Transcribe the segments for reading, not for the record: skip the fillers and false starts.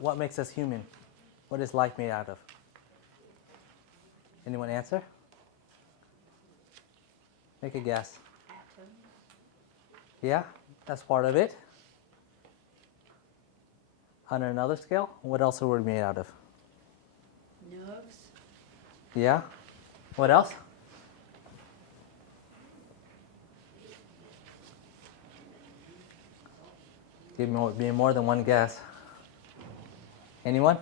What makes us human? What is life made out of? Anyone answer? Make a guess. Atoms. Yeah, that's part of it. On another scale, what else are we made out of? Nerves. Yeah. What else? Give me more than one guess. Anyone?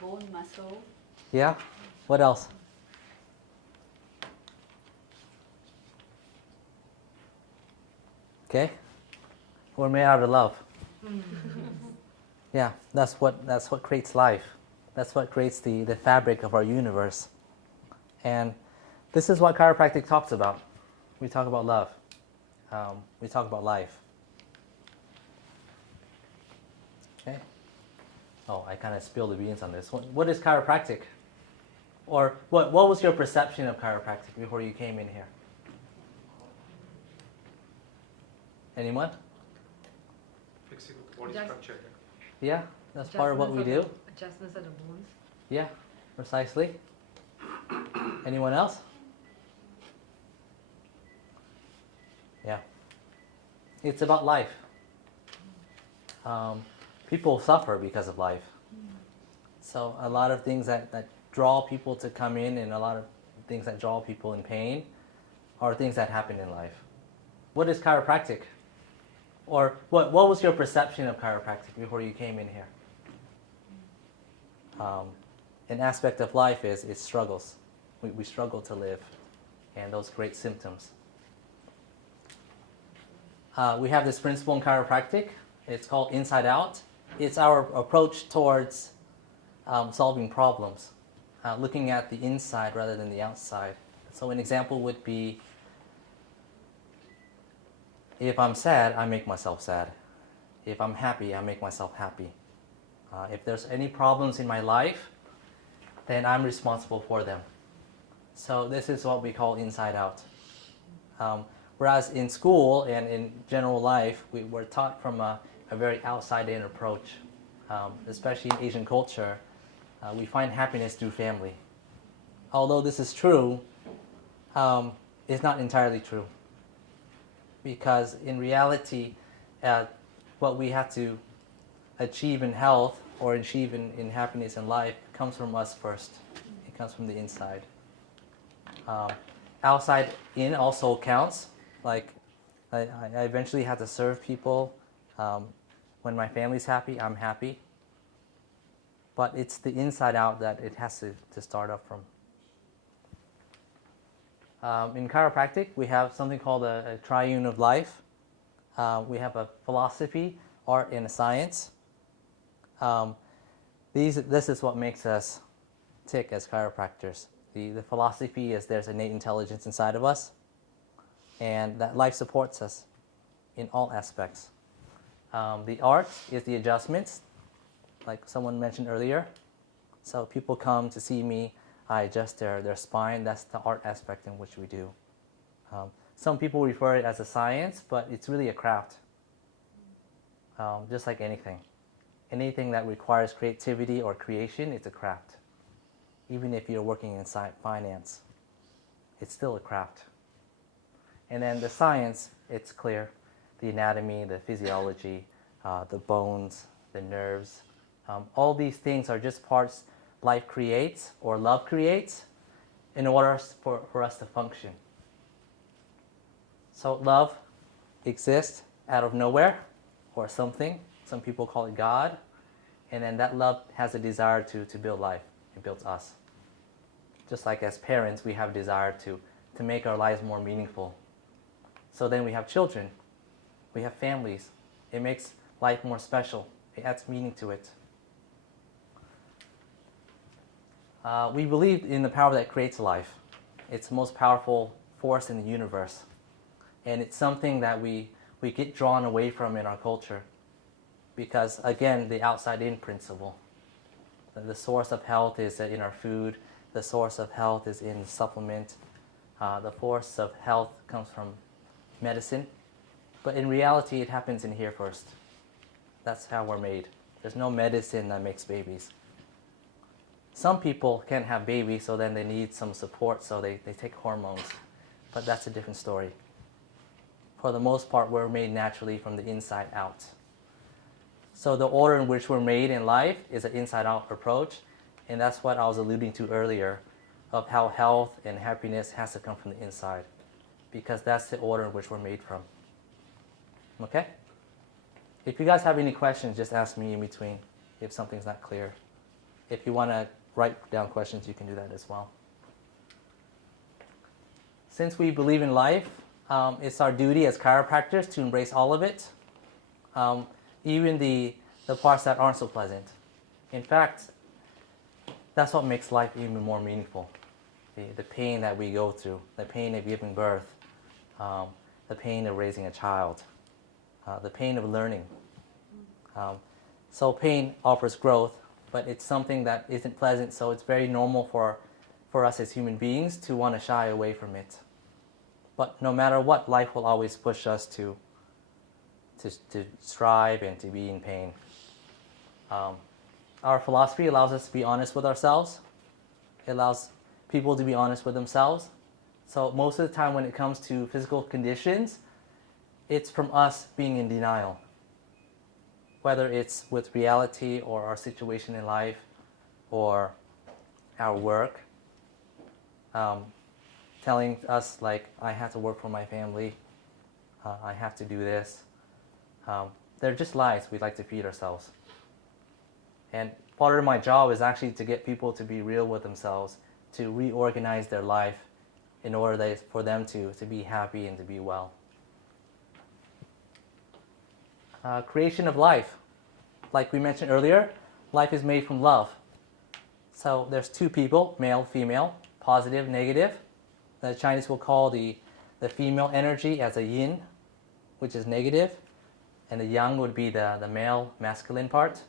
Bone, muscle. Yeah. What else? Okay. We're made out of love. Yeah, that's what creates life. That's what creates the fabric of our universe. And this is what chiropractic talks about. We talk about love. We talk about life. Okay. Oh, I kind of spilled the beans on this. What is chiropractic? Or what was your perception of chiropractic before you came in here? Anyone? Fixing body Just- structure. Yeah, that's part of what we do. Adjustments of the bones. Yeah, precisely. Anyone else? Yeah. It's about life. People suffer because of life. So a lot of things that draw people to come in and a lot of things that draw people in pain are things that happen in life. What is chiropractic? Or what was your perception of chiropractic before you came in here? An aspect of life is it struggles. We struggle to live, and those great symptoms. We have this principle in chiropractic. It's called inside out. It's our approach towards solving problems, looking at the inside rather than the outside. So an example would be, if I'm sad, I make myself sad. If I'm happy, I make myself happy. If there's any problems in my life, then I'm responsible for them. So this is what we call inside out. Whereas in school and in general life, we were taught from a very outside-in approach. Especially in Asian culture, we find happiness through family. Although this is true, it's not entirely true. Because in reality, what we have to achieve in health or achieve in happiness in life comes from us first. It comes from the inside. Outside in also counts. Like I eventually had to serve people. When my family's happy, I'm happy. But it's the inside out that it has to start up from. In chiropractic, we have something called a triune of life. We have a philosophy, art, and a science. This is what makes us tick as chiropractors. The philosophy is there's innate intelligence inside of us, and that life supports us in all aspects. The art is the adjustments, like someone mentioned earlier. So people come to see me, I adjust their spine. That's the art aspect in which we do. Some people refer it as a science, but it's really a craft. Just like anything. Anything that requires creativity or creation, it's a craft. Even if you're working in finance, it's still a craft. And then the science, it's clear. The anatomy, the physiology, the bones, the nerves. All these things are just parts life creates or love creates in order for us to function. So love exists out of nowhere or something. Some people call it God. And then that love has a desire to build life. It builds us. Just like as parents, we have a desire to make our lives more meaningful. So then we have children. We have families. It makes life more special. It adds meaning to it. We believe in the power that creates life. It's the most powerful force in the universe. And it's something that we get drawn away from in our culture. Because, again, the outside-in principle. The source of health is in our food. The source of health is in supplement. The force of health comes from medicine. But in reality, it happens in here first. That's how we're made. There's no medicine that makes babies. Some people can't have babies, so then they need some support, so they take hormones. But that's a different story. For the most part, we're made naturally from the inside out. So the order in which we're made in life is an inside-out approach, and that's what I was alluding to earlier, of how health and happiness has to come from the inside, because that's the order in which we're made from. Okay? If you guys have any questions, just ask me in between if something's not clear. If you want to write down questions, you can do that as well. Since we believe in life, it's our duty as chiropractors to embrace all of it, even the parts that aren't so pleasant. In fact, that's what makes life even more meaningful. The pain that we go through, the pain of giving birth, the pain of raising a child, the pain of learning. So pain offers growth, but it's something that isn't pleasant, so it's very normal for us as human beings to want to shy away from it. But no matter what, life will always push us to strive and to be in pain. Our philosophy allows us to be honest with ourselves. It allows people to be honest with themselves. So most of the time when it comes to physical conditions, it's from us being in denial. Whether it's with reality or our situation in life or our work, telling us like, I have to work for my family, I have to do this. They're just lies we like to feed ourselves. And part of my job is actually to get people to be real with themselves, to reorganize their life in order for them to be happy and to be well. Creation of life. Like we mentioned earlier, life is made from love. So there's two people, male, female, positive, negative. The Chinese will call the female energy as a yin, which is negative, and the yang would be the male, masculine part.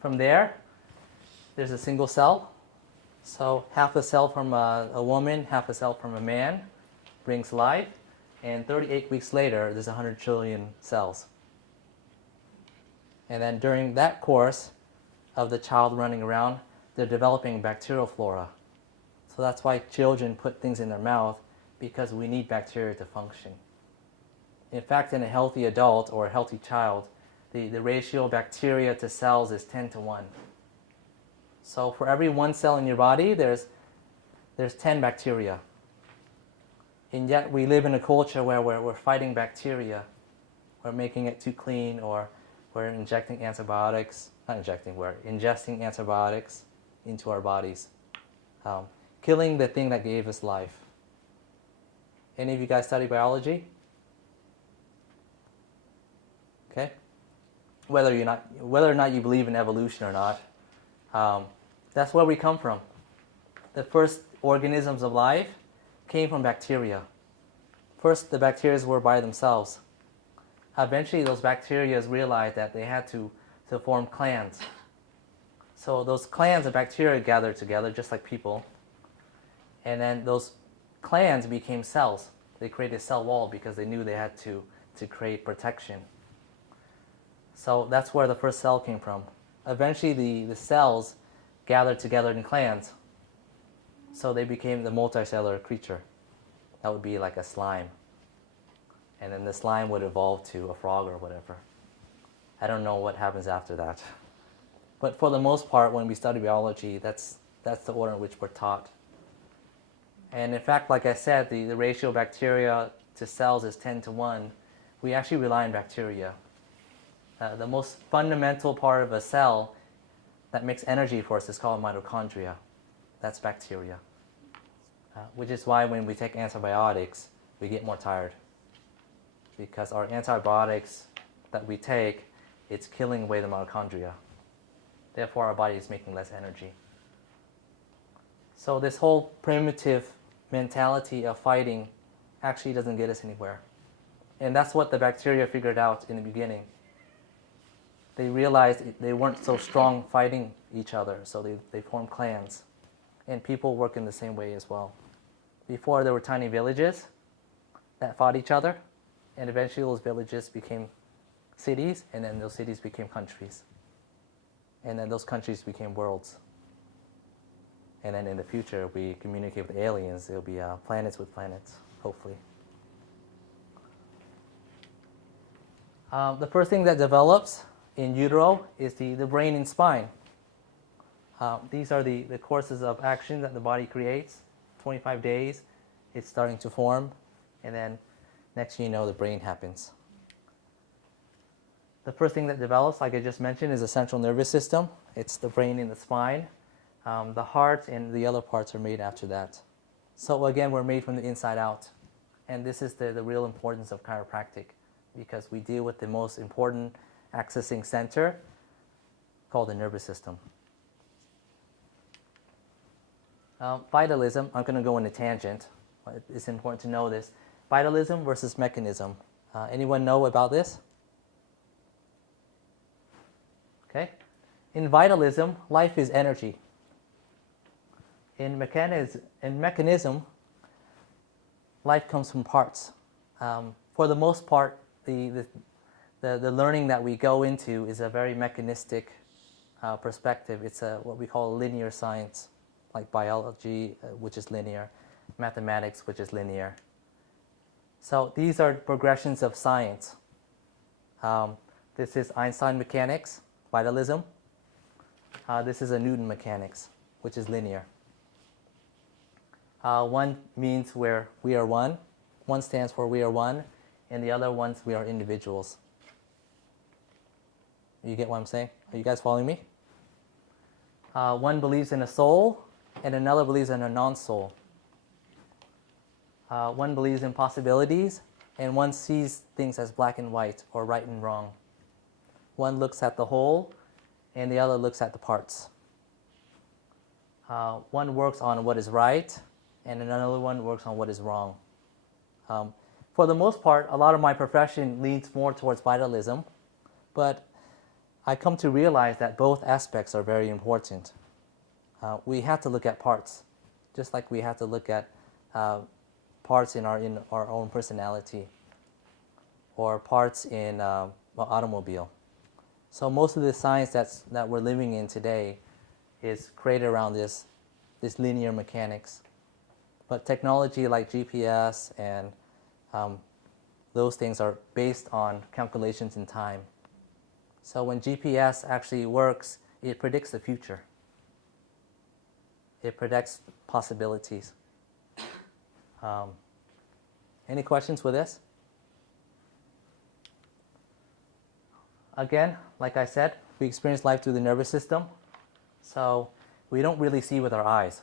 From there, there's a single cell. So half a cell from a woman, half a cell from a man brings life, and 38 weeks later, there's 100 trillion cells. And then during that course of the child running around, they're developing bacterial flora. So that's why children put things in their mouth, because we need bacteria to function. In fact, in a healthy adult or a healthy child, the ratio of bacteria to cells is 10:1. So for every one cell in your body, there's 10 bacteria. And yet we live in a culture where we're fighting bacteria. We're making it too clean, or we're injecting antibiotics. Not injecting, we're ingesting antibiotics into our bodies. Killing the thing that gave us life. Any of you guys study biology? Okay? Whether or not you believe in evolution or not, that's where we come from. The first organisms of life came from bacteria. First, the bacteria were by themselves. Eventually, those bacteria realized that they had to form clans. So those clans of bacteria gathered together, just like people. And then those clans became cells. They created a cell wall because they knew they had to create protection. So that's where the first cell came from. Eventually, the cells gathered together in clans. So they became the multicellular creature. That would be like a slime. And then the slime would evolve to a frog or whatever. I don't know what happens after that. But for the most part, when we study biology, that's the order in which we're taught. And in fact, like I said, the ratio of bacteria to cells is 10:1. We actually rely on bacteria. The most fundamental part of a cell that makes energy for us is called mitochondria. That's bacteria. Which is why when we take antibiotics, we get more tired. Because our antibiotics that we take, it's killing away the mitochondria. Therefore, our body is making less energy. So this whole primitive mentality of fighting actually doesn't get us anywhere. And that's what the bacteria figured out in the beginning. They realized they weren't so strong fighting each other, so they formed clans. And people work in the same way as well. Before, there were tiny villages that fought each other, and eventually those villages became cities, and then those cities became countries. And then those countries became worlds. And then in the future, we communicate with aliens. It'll be planets with planets, hopefully. The first thing that develops in utero is the brain and spine. These are the courses of action that the body creates. 25 days, it's starting to form. And then next thing you know, the brain happens. The first thing that develops, like I just mentioned, is the central nervous system. It's the brain and the spine. The heart and the other parts are made after that. So again, we're made from the inside out. And this is the real importance of chiropractic, because we deal with the most important accessing center called the nervous system. Vitalism, I'm going to go on a tangent. It's important to know this. Vitalism versus mechanism. Anyone know about this? Okay. In vitalism, life is energy. In mechanism, life comes from parts. For the most part, the learning that we go into is a very mechanistic perspective. It's what we call linear science, like biology, which is linear, mathematics, which is linear. So these are progressions of science. This is Einstein mechanics, vitalism. This is a Newton mechanics, which is linear. One means where we are one. One stands for we are one, and the other ones we are individuals. You get what I'm saying? Are you guys following me? One believes in a soul, and another believes in a non-soul. One believes in possibilities, and one sees things as black and white, or right and wrong. One looks at the whole, and the other looks at the parts. One works on what is right, and another one works on what is wrong. For the most part, a lot of my profession leans more towards vitalism, but I come to realize that both aspects are very important. We have to look at parts, just like we have to look at parts in our own personality, or parts in an automobile. So most of the science that we're living in today is created around this linear mechanics. But technology like GPS and those things are based on calculations in time. So when GPS actually works, it predicts the future. It predicts possibilities. Any questions with this? Again, like I said, we experience life through the nervous system. So we don't really see with our eyes.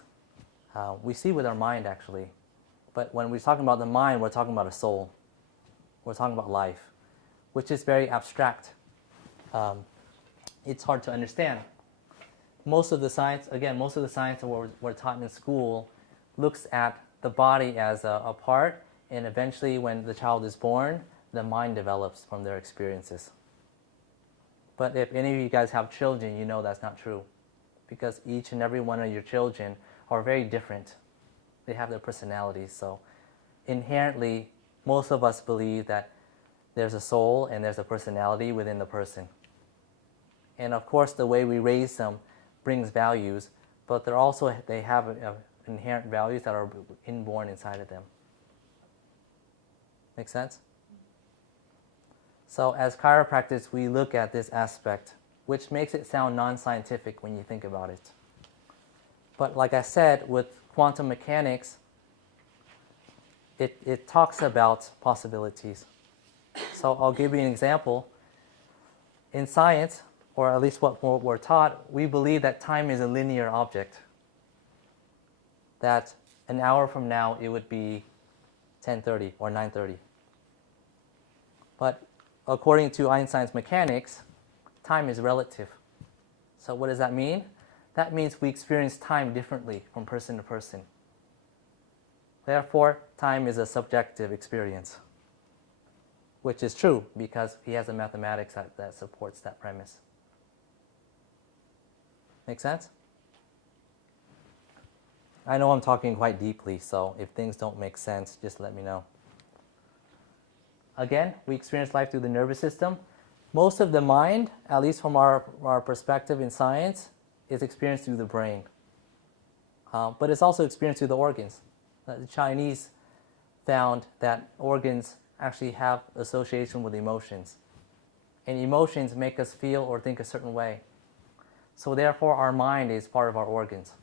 We see with our mind, actually. But when we're talking about the mind, we're talking about a soul. We're talking about life, which is very abstract. It's hard to understand. Most of the science that we're taught in school looks at the body as a part, and eventually when the child is born, the mind develops from their experiences. But if any of you guys have children, you know that's not true, because each and every one of your children are very different. They have their personalities. So inherently, most of us believe that there's a soul and there's a personality within the person. And of course, the way we raise them brings values, but they have inherent values that are inborn inside of them. Make sense? So as chiropractors, we look at this aspect, which makes it sound non-scientific when you think about it. But like I said, with quantum mechanics, it talks about possibilities. So I'll give you an example. In science, or at least what we're taught, we believe that time is a linear object. That an hour from now, it would be 10:30 or 9:30. But according to Einstein's mechanics, time is relative. So what does that mean? That means we experience time differently from person to person. Therefore, time is a subjective experience, which is true because he has a mathematics that supports that premise. Make sense? I know I'm talking quite deeply, so if things don't make sense, just let me know. Again, we experience life through the nervous system. Most of the mind, at least from our perspective in science, is experienced through the brain. But it's also experienced through the organs. The Chinese found that organs actually have association with emotions. And emotions make us feel or think a certain way. So therefore, our mind is part of our organs.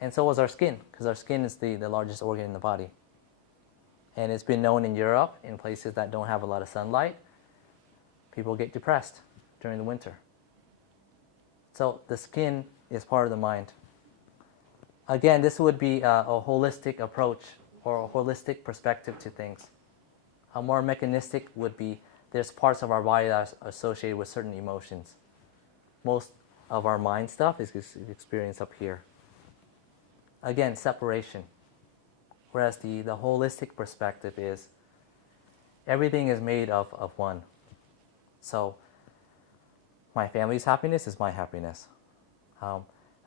And so is our skin, because our skin is the largest organ in the body. And it's been known in Europe, in places that don't have a lot of sunlight, people get depressed during the winter. So the skin is part of the mind. Again, this would be a holistic approach or a holistic perspective to things. A more mechanistic would be there's parts of our body that are associated with certain emotions. Most of our mind stuff is experienced up here. Again, separation. Whereas the holistic perspective is everything is made of one. So my family's happiness is my happiness.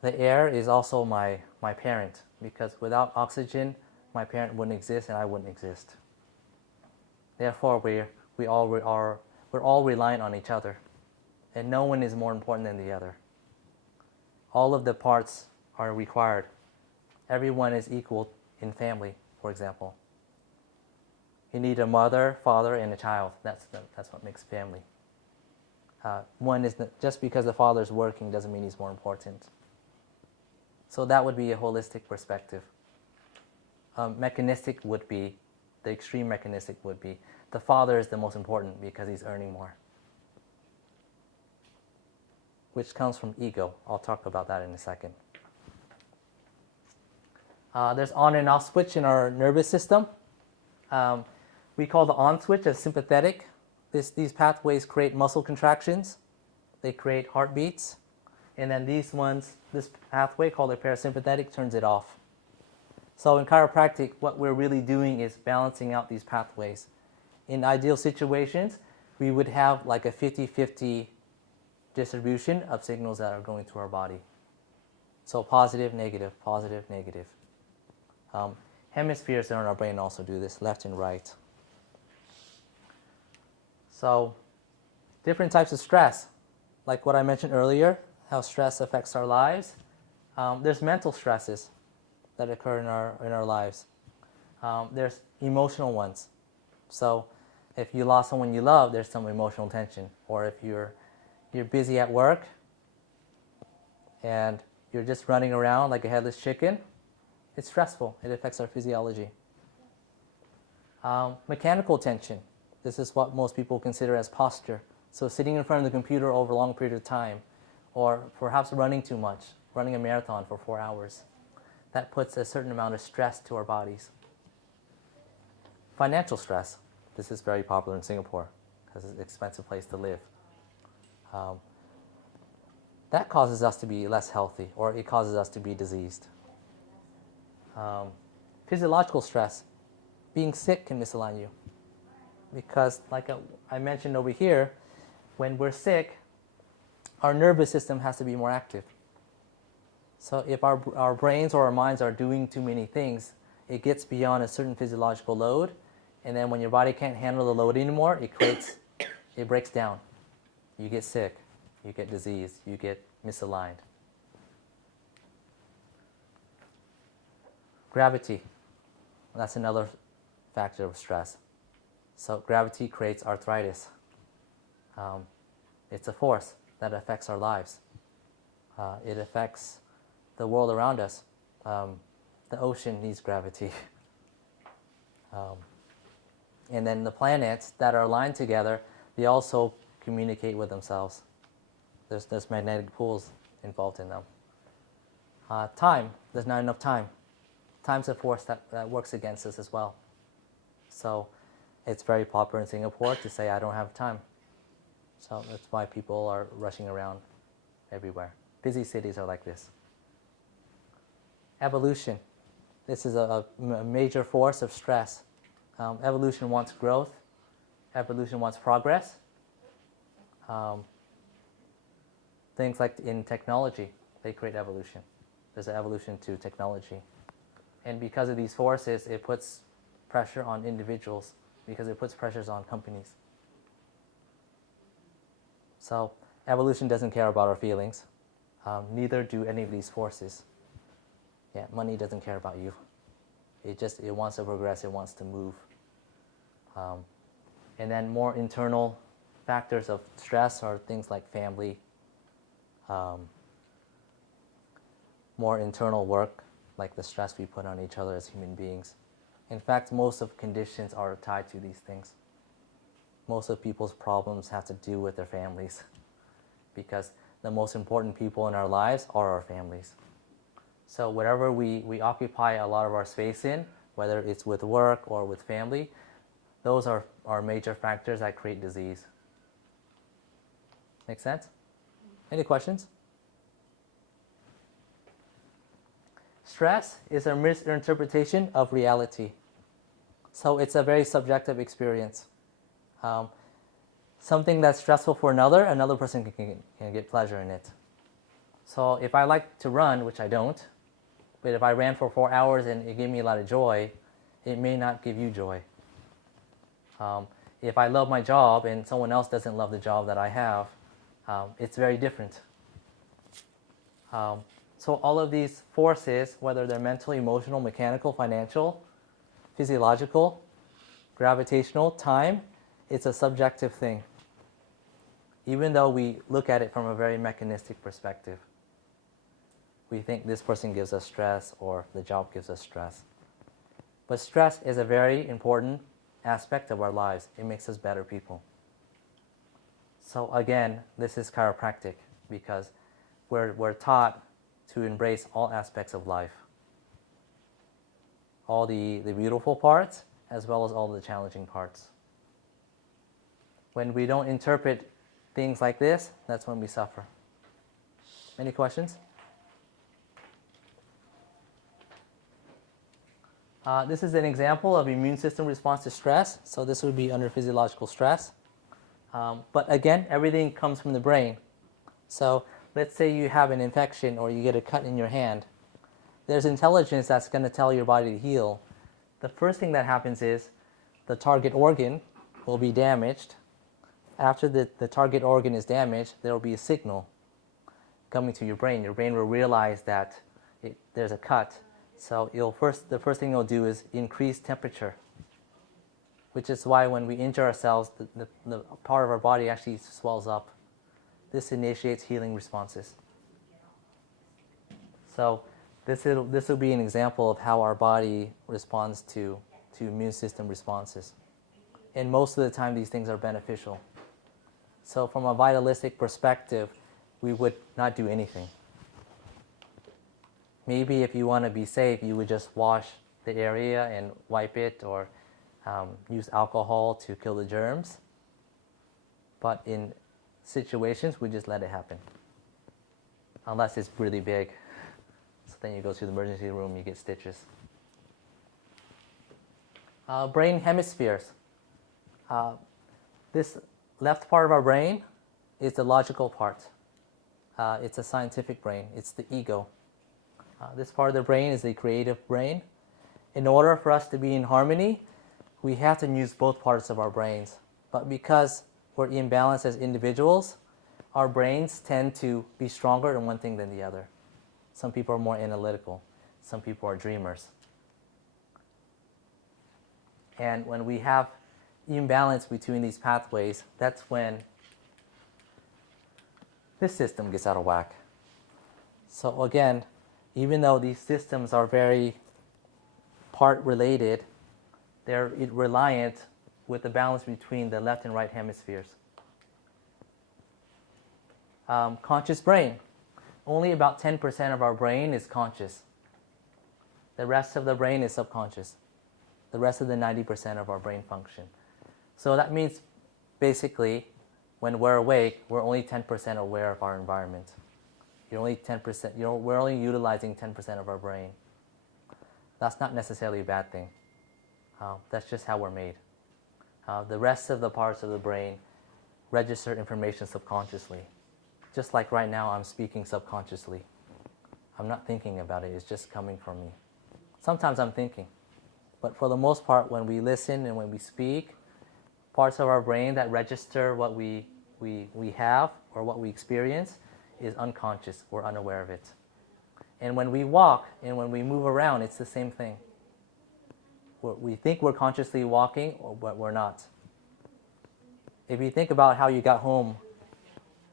The air is also my parent, because without oxygen, my parent wouldn't exist and I wouldn't exist. Therefore, we're all reliant on each other, and no one is more important than the other. All of the parts are required. Everyone is equal in family, for example. You need a mother, father, and a child. That's what makes family. One is just because the father is working doesn't mean he's more important. So that would be a holistic perspective. Mechanistic would be, the extreme mechanistic would be, the father is the most important because he's earning more. Which comes from ego. I'll talk about that in a second. There's on and off switch in our nervous system. We call the on switch as sympathetic. These pathways create muscle contractions. They create heartbeats. And then these ones, this pathway called the parasympathetic turns it off. So in chiropractic, what we're really doing is balancing out these pathways. In ideal situations, we would have like a 50-50 distribution of signals that are going through our body. So positive, negative, positive, negative. Hemispheres in our brain also do this, left and right. So different types of stress, like what I mentioned earlier, how stress affects our lives. There's mental stresses that occur in our lives. There's emotional ones. So if you lost someone you love, there's some emotional tension. Or if you're busy at work and you're just running around like a headless chicken, it's stressful. It affects our physiology. Mechanical tension. This is what most people consider as posture. So sitting in front of the computer over a long period of time, or perhaps running too much, running a marathon for 4 hours. That puts a certain amount of stress to our bodies. Financial stress. This is very popular in Singapore because it's an expensive place to live. That causes us to be less healthy, or it causes us to be diseased. Physiological stress. Being sick can misalign you. Because like I mentioned over here, when we're sick, our nervous system has to be more active. So if our brains or our minds are doing too many things, it gets beyond a certain physiological load, and then when your body can't handle the load anymore, it breaks down. You get sick, you get diseased, you get misaligned. Gravity, that's another factor of stress. So gravity creates arthritis. It's a force that affects our lives. It affects the world around us. The ocean needs gravity. And then the planets that are aligned together, they also communicate with themselves. There's magnetic pools involved in them. Time, there's not enough time. Time's a force that works against us as well. So it's very popular in Singapore to say, I don't have time. So that's why people are rushing around everywhere. Busy cities are like this. Evolution. This is a major force of stress. Evolution wants growth. Evolution wants progress. Things like in technology, they create evolution. There's an evolution to technology. And because of these forces, it puts pressure on individuals, because it puts pressures on companies. So evolution doesn't care about our feelings. Neither do any of these forces. Yeah, money doesn't care about you. It wants to progress, it wants to move. And then more internal factors of stress are things like family, more internal work, like the stress we put on each other as human beings. In fact, most of conditions are tied to these things. Most of people's problems have to do with their families, because the most important people in our lives are our families. So whatever we occupy a lot of our space in, whether it's with work or with family, those are major factors that create disease. Make sense? Any questions? Stress is a misinterpretation of reality. So it's a very subjective experience. Something that's stressful for another person can get pleasure in it. So if I like to run, which I don't, but if I ran for 4 hours and it gave me a lot of joy, it may not give you joy. If I love my job and someone else doesn't love the job that I have, it's very different. So all of these forces, whether they're mental, emotional, mechanical, financial, physiological, gravitational, time, it's a subjective thing, even though we look at it from a very mechanistic perspective. We think this person gives us stress or the job gives us stress. But stress is a very important aspect of our lives. It makes us better people. So again, this is chiropractic because we're taught to embrace all aspects of life. All the beautiful parts as well as all the challenging parts. When we don't interpret things like this, that's when we suffer. Any questions? This is an example of immune system response to stress. So this would be under physiological stress. But again, everything comes from the brain. So let's say you have an infection or you get a cut in your hand. There's intelligence that's going to tell your body to heal. The first thing that happens is the target organ will be damaged. After the target organ is damaged, there will be a signal coming to your brain. Your brain will realize that there's a cut. So the first thing it'll do is increase temperature, which is why when we injure ourselves, the part of our body actually swells up. This initiates healing responses. So this will be an example of how our body responds to immune system responses. And most of the time, these things are beneficial. So from a vitalistic perspective, we would not do anything. Maybe if you want to be safe, you would just wash the area and wipe it or use alcohol to kill the germs. But in situations, we just let it happen. Unless it's really big. So then you go to the emergency room, you get stitches. Brain hemispheres. This left part of our brain is the logical part. It's a scientific brain. It's the ego. This part of the brain is the creative brain. In order for us to be in harmony, we have to use both parts of our brains. But because we're imbalanced as individuals, our brains tend to be stronger in one thing than the other. Some people are more analytical. Some people are dreamers. And when we have imbalance between these pathways, that's when this system gets out of whack. So again, even though these systems are very part related, they're reliant with the balance between the left and right hemispheres. Conscious brain. Only about 10% of our brain is conscious. The rest of the brain is subconscious. The rest of the 90% of our brain function. So that means basically when we're awake, we're only 10% aware of our environment. You're only 10%, we're only utilizing 10% of our brain. That's not necessarily a bad thing. That's just how we're made. The rest of the parts of the brain register information subconsciously. Just like right now, I'm speaking subconsciously. I'm not thinking about it, it's just coming from me. Sometimes I'm thinking. But for the most part, when we listen and when we speak, parts of our brain that register what we we have or what we experience is unconscious. We're unaware of it. And when we walk and when we move around, it's the same thing. We think we're consciously walking, but we're not. If you think about how you got home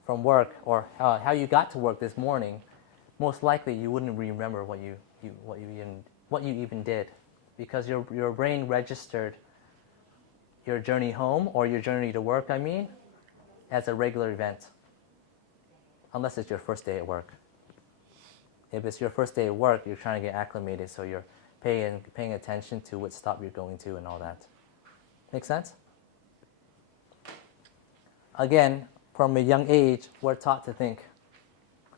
from work or how you got to work this morning, most likely you wouldn't remember what you even did, because your brain registered your journey home or your journey to work, as a regular event, unless it's your first day at work. If it's your first day at work, you're trying to get acclimated, so you're paying attention to what stop you're going to and all that. Make sense? Again, from a young age, we're taught to think.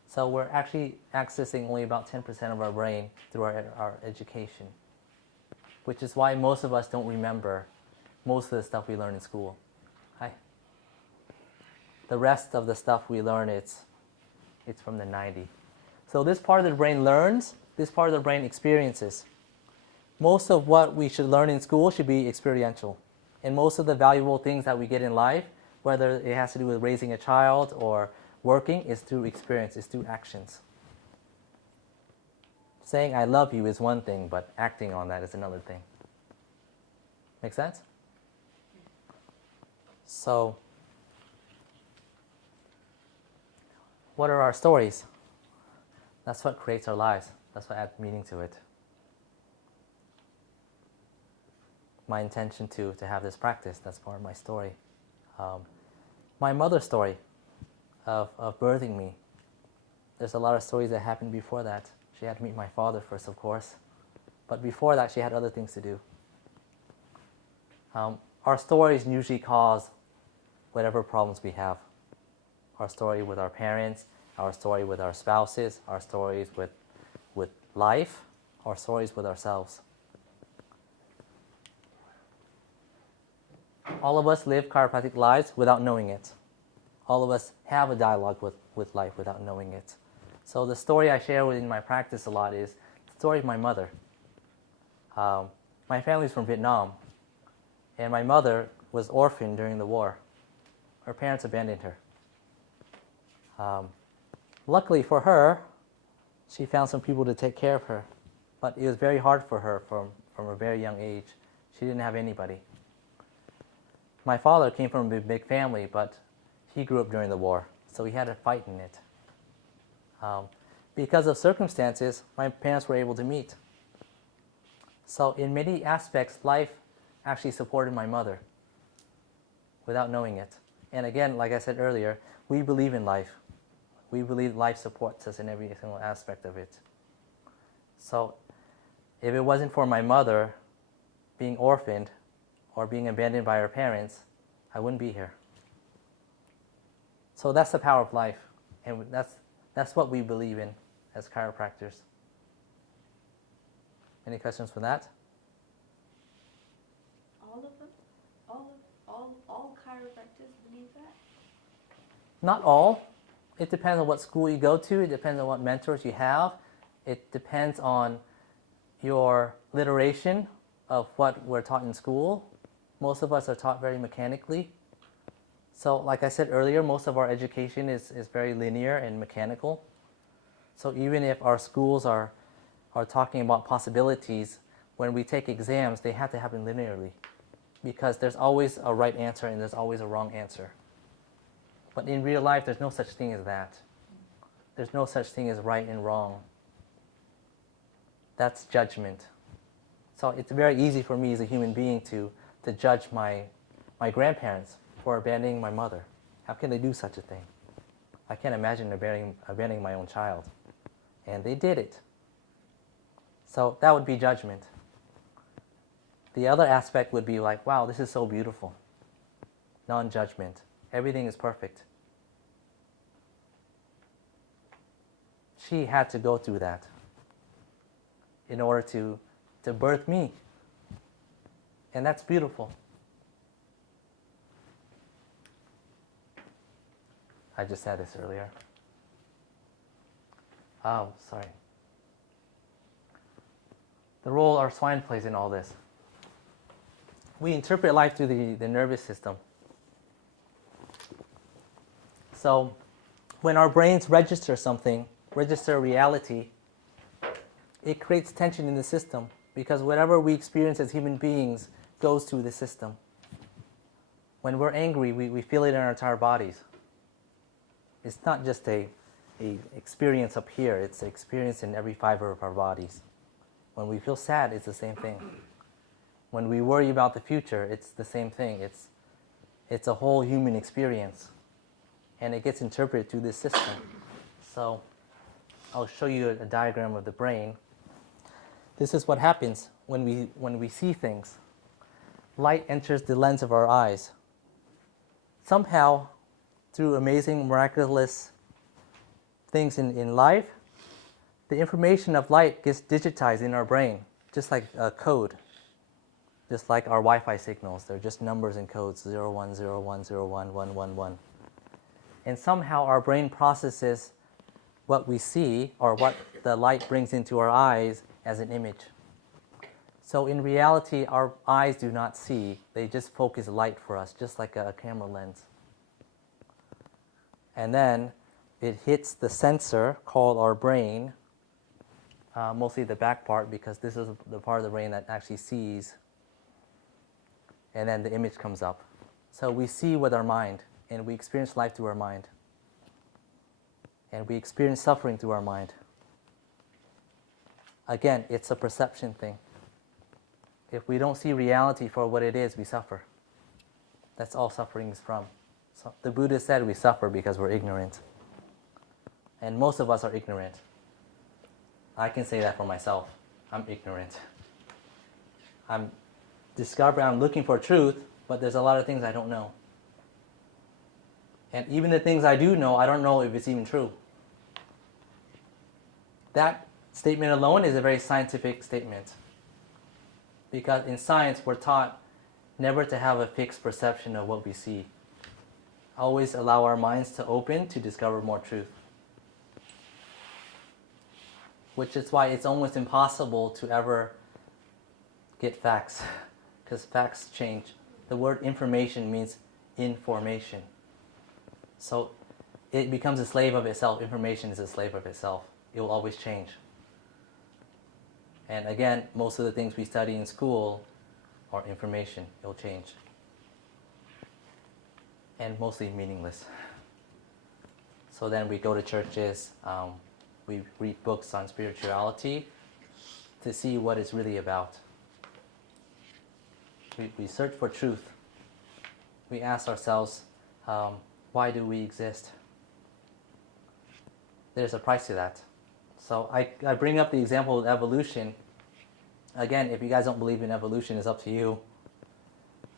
So we're actually accessing only about 10% of our brain through our education, which is why most of us don't remember most of the stuff we learn in school. Hi. The rest of the stuff we learn, it's from the 90s. So this part of the brain learns, this part of the brain experiences. Most of what we should learn in school should be experiential. And most of the valuable things that we get in life, whether it has to do with raising a child or working, is through experience, is through actions. Saying I love you is one thing, but acting on that is another thing. Make sense? So, what are our stories? That's what creates our lives. That's what adds meaning to it. My intention to have this practice, that's part of my story. My mother's story of birthing me. There's a lot of stories that happened before that. She had to meet my father first, of course. But before that, she had other things to do. Our stories usually cause whatever problems we have. Our story with our parents, our story with our spouses, our stories with life, our stories with ourselves. All of us live chiropractic lives without knowing it. All of us have a dialogue with life without knowing it. So the story I share within my practice a lot is the story of my mother. My family's from Vietnam, and my mother was orphaned during the war. Her parents abandoned her. Luckily for her, she found some people to take care of her, but it was very hard for her from a very young age. She didn't have anybody. My father came from a big family, but he grew up during the war, so he had to fight in it. Because of circumstances, my parents were able to meet. So in many aspects, life actually supported my mother without knowing it. And again, like I said earlier, we believe in life. We believe life supports us in every single aspect of it. So if it wasn't for my mother being orphaned or being abandoned by her parents, I wouldn't be here. So that's the power of life, and that's what we believe in as chiropractors. Any questions for that? All of them? All chiropractors believe that? Not all. It depends on what school you go to. It depends on what mentors you have. It depends on your literation of what we're taught in school. Most of us are taught very mechanically. So like I said earlier, most of our education is very linear and mechanical. So even if our schools are talking about possibilities, when we take exams, they have to happen linearly, because there's always a right answer and there's always a wrong answer. But in real life, there's no such thing as that. There's no such thing as right and wrong. That's judgment. So it's very easy for me as a human being to judge my grandparents for abandoning my mother. How can they do such a thing? I can't imagine abandoning my own child. And they did it. So that would be judgment. The other aspect would be like, wow, this is so beautiful. Non-judgment. Everything is perfect. She had to go through that in order to birth me. And that's beautiful. I just said this earlier. Oh, sorry. The role our spine plays in all this. We interpret life through the nervous system. So when our brains register something, register reality, it creates tension in the system because whatever we experience as human beings goes through the system. When we're angry, we feel it in our entire bodies. It's not just a experience up here, it's an experience in every fiber of our bodies. When we feel sad, it's the same thing. When we worry about the future, it's the same thing. It's a whole human experience. And it gets interpreted through this system. So I'll show you a diagram of the brain. This is what happens when we see things. Light enters the lens of our eyes. Somehow, through amazing, miraculous things in life, the information of light gets digitized in our brain, just like a code. Just like our Wi-Fi signals, they're just numbers and codes, 0101011111. And somehow our brain processes what we see or what the light brings into our eyes as an image. So in reality, our eyes do not see, they just focus light for us, just like a camera lens. And then it hits the sensor called our brain, mostly the back part because this is the part of the brain that actually sees. And then the image comes up. So we see with our mind, and we experience life through our mind. And we experience suffering through our mind. Again, it's a perception thing. If we don't see reality for what it is, we suffer. That's all suffering is from. So the Buddha said we suffer because we're ignorant. And most of us are ignorant. I can say that for myself. I'm ignorant. I'm looking for truth, but there's a lot of things I don't know. And even the things I do know, I don't know if it's even true. That statement alone is a very scientific statement. Because in science, we're taught never to have a fixed perception of what we see. Always allow our minds to open to discover more truth. Which is why it's almost impossible to ever get facts. Because facts change. The word information means information. So it becomes a slave of itself. Information is a slave of itself. It will always change. And again, most of the things we study in school are information. It will change. And mostly meaningless. So then we go to churches, we read books on spirituality to see what it's really about. We search for truth. We ask ourselves, why do we exist? There's a price to that. So I bring up the example of evolution. Again, if you guys don't believe in evolution, it's up to you.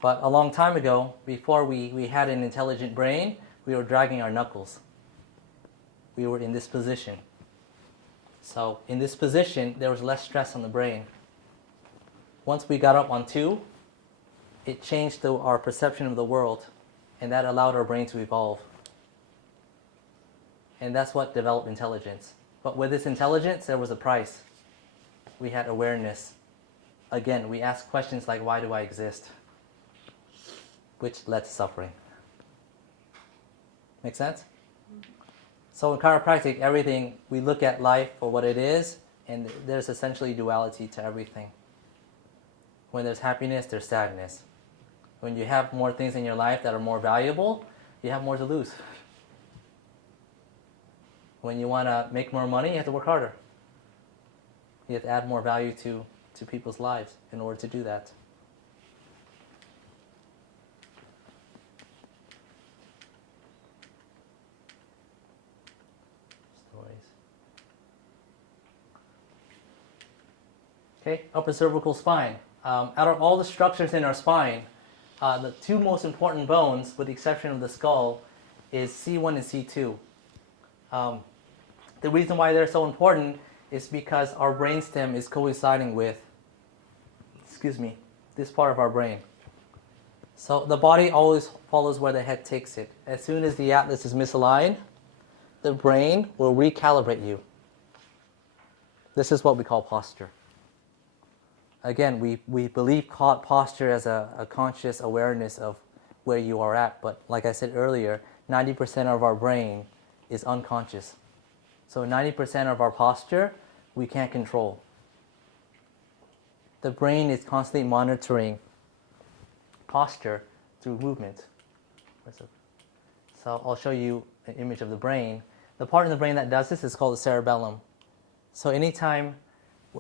But a long time ago, before we had an intelligent brain, we were dragging our knuckles. We were in this position. So in this position, there was less stress on the brain. Once we got up on two, it changed our perception of the world, and that allowed our brain to evolve. And that's what developed intelligence. But with this intelligence, there was a price. We had awareness. Again, we asked questions like, why do I exist? Which led to suffering. Make sense? So in chiropractic, everything, we look at life for what it is, and there's essentially duality to everything. When there's happiness, there's sadness. When you have more things in your life that are more valuable, you have more to lose. When you want to make more money, you have to work harder. You have to add more value to people's lives in order to do that. Stories. Okay, upper cervical spine. Out of all the structures in our spine, the two most important bones, with the exception of the skull, is C1 and C2. The reason why they're so important is because our brainstem is coinciding with, this part of our brain. So the body always follows where the head takes it. As soon as the atlas is misaligned, the brain will recalibrate you. This is what we call posture. Again, we believe posture as a conscious awareness of where you are at, but like I said earlier, 90% of our brain is unconscious. So 90% of our posture we can't control. The brain is constantly monitoring posture through movement. So I'll show you an image of the brain. The part in the brain that does this is called the cerebellum. So anytime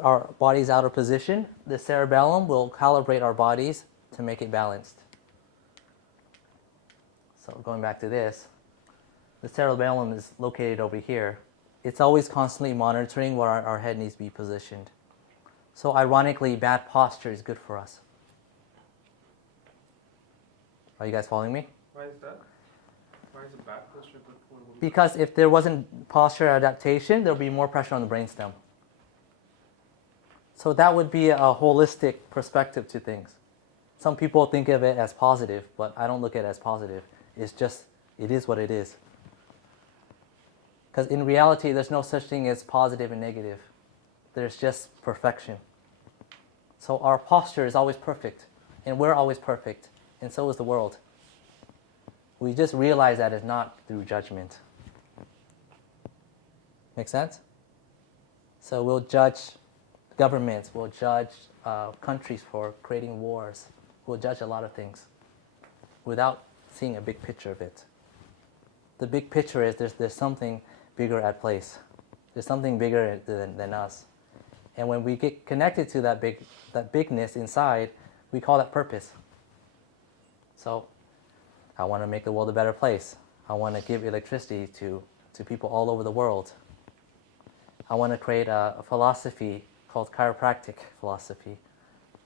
our body is out of position, the cerebellum will calibrate our bodies to make it balanced. So going back to this, the cerebellum is located over here. It's always constantly monitoring where our head needs to be positioned. So ironically, bad posture is good for us. Are you guys following me? Why is that? Why is a bad posture good for a woman? Because if there wasn't posture adaptation, there would be more pressure on the brainstem. So that would be a holistic perspective to things. Some people think of it as positive, but I don't look at it as positive. It's just, it is what it is. Because in reality, there's no such thing as positive and negative. There's just perfection. So our posture is always perfect, and we're always perfect, and so is the world. We just realize that it's not through judgment. Make sense? So we'll judge governments, we'll judge countries for creating wars, we'll judge a lot of things without seeing a big picture of it. The big picture is there's something bigger at place. There's something bigger than us. And when we get connected to that bigness inside, we call that purpose. So I want to make the world a better place. I want to give electricity to people all over the world. I want to create a philosophy called chiropractic philosophy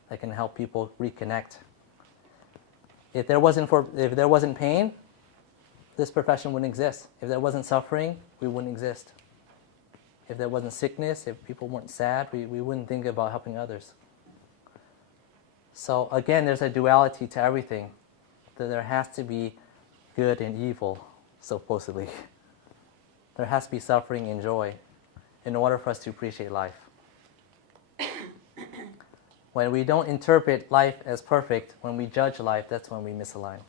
that can help people reconnect. If there wasn't pain, this profession wouldn't exist. If there wasn't suffering, we wouldn't exist. If there wasn't sickness, if people weren't sad, we wouldn't think about helping others. So again, there's a duality to everything. That there has to be good and evil, supposedly. There has to be suffering and joy in order for us to appreciate life. When we don't interpret life as perfect, when we judge life, that's when we misalign.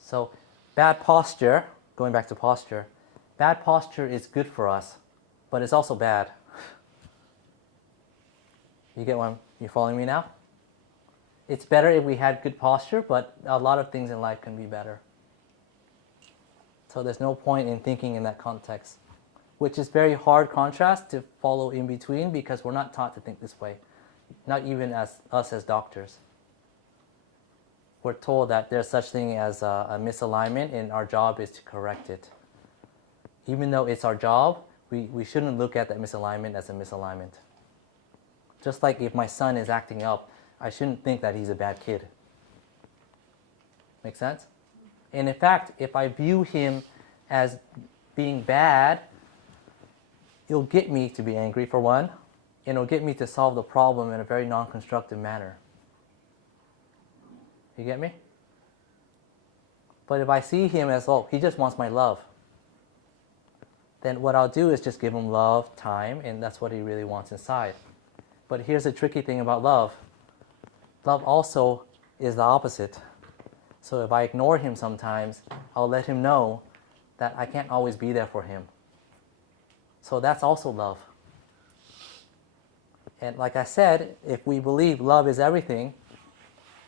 So bad posture, going back to posture, bad posture is good for us, but it's also bad. You get one? You following me now? It's better if we had good posture, but a lot of things in life can be better. So there's no point in thinking in that context, which is very hard contrast to follow in between because we're not taught to think this way, not even as us as doctors. We're told that there's such thing as a misalignment and our job is to correct it. Even though it's our job, we shouldn't look at that misalignment as a misalignment. Just like if my son is acting up, I shouldn't think that he's a bad kid. Make sense? And in fact, if I view him as being bad, it'll get me to be angry for one, and it'll get me to solve the problem in a very non-constructive manner. You get me? But if I see him as, oh, he just wants my love, then what I'll do is just give him love, time, and that's what he really wants inside. But here's the tricky thing about love. Love also is the opposite. So if I ignore him sometimes, I'll let him know that I can't always be there for him. So that's also love. And like I said, if we believe love is everything,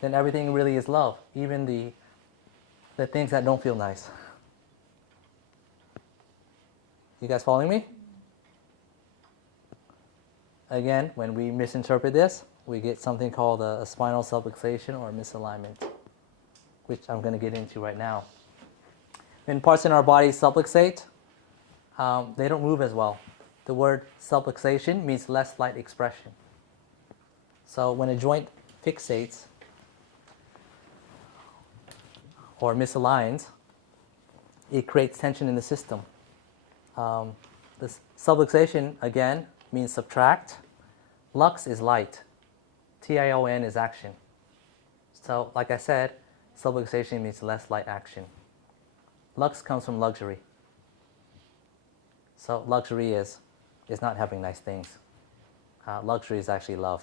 then everything really is love, even the things that don't feel nice. You guys following me? Again, when we misinterpret this, we get something called a spinal subluxation or misalignment, which I'm going to get into right now. When parts in our body subluxate, they don't move as well. The word subluxation means less light expression. So when a joint fixates or misaligns, it creates tension in the system. This subluxation, again, means subtract. Lux is light. Tion is action. So, like I said, subluxation means less light action. Lux comes from luxury. So luxury is not having nice things. Luxury is actually love.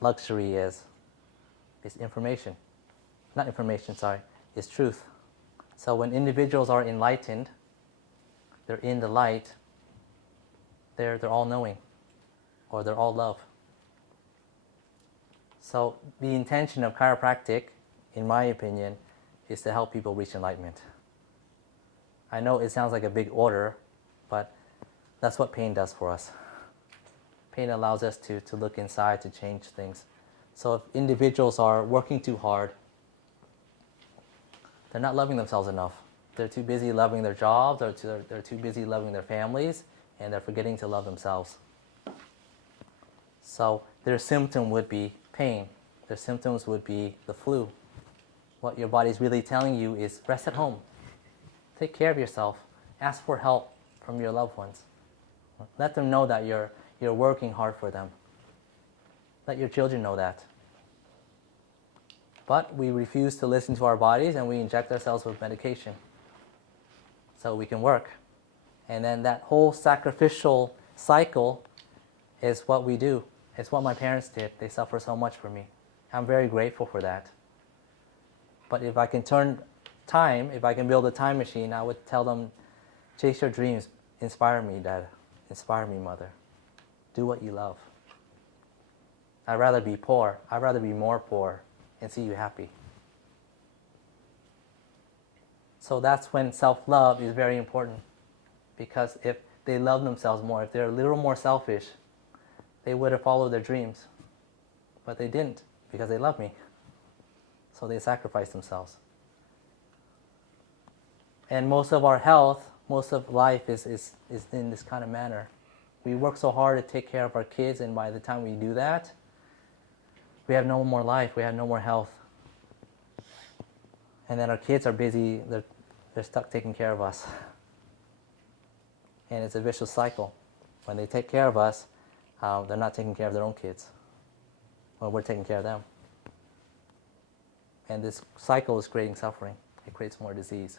Luxury is information. Not information, sorry. is truth. So when individuals are enlightened, they're in the light, they're all knowing, or they're all love. So the intention of chiropractic, in my opinion, is to help people reach enlightenment. I know it sounds like a big order, but that's what pain does for us. Pain allows us to look inside, to change things. So if individuals are working too hard, they're not loving themselves enough. They're too busy loving their jobs, or they're too busy loving their families, and they're forgetting to love themselves. So their symptom would be pain. Their symptoms would be the flu. What your body's really telling you is rest at home. Take care of yourself. Ask for help from your loved ones. Let them know that you're working hard for them. Let your children know that. But we refuse to listen to our bodies, and we inject ourselves with medication so we can work. And then that whole sacrificial cycle is what we do. It's what my parents did. They suffered so much for me. I'm very grateful for that. But if I can turn time, if I can build a time machine, I would tell them, chase your dreams. Inspire me, Dad. Inspire me, Mother. Do what you love. I'd rather be poor. I'd rather be more poor and see you happy. So that's when self-love is very important. Because if they love themselves more, if they're a little more selfish, they would have followed their dreams. But they didn't, because they love me. So they sacrificed themselves. And most of our health, most of life is in this kind of manner. We work so hard to take care of our kids, and by the time we do that, we have no more life, we have no more health. And then our kids are busy, they're stuck taking care of us. And it's a vicious cycle. When they take care of us, they're not taking care of their own kids. Well, we're taking care of them. And this cycle is creating suffering. It creates more disease.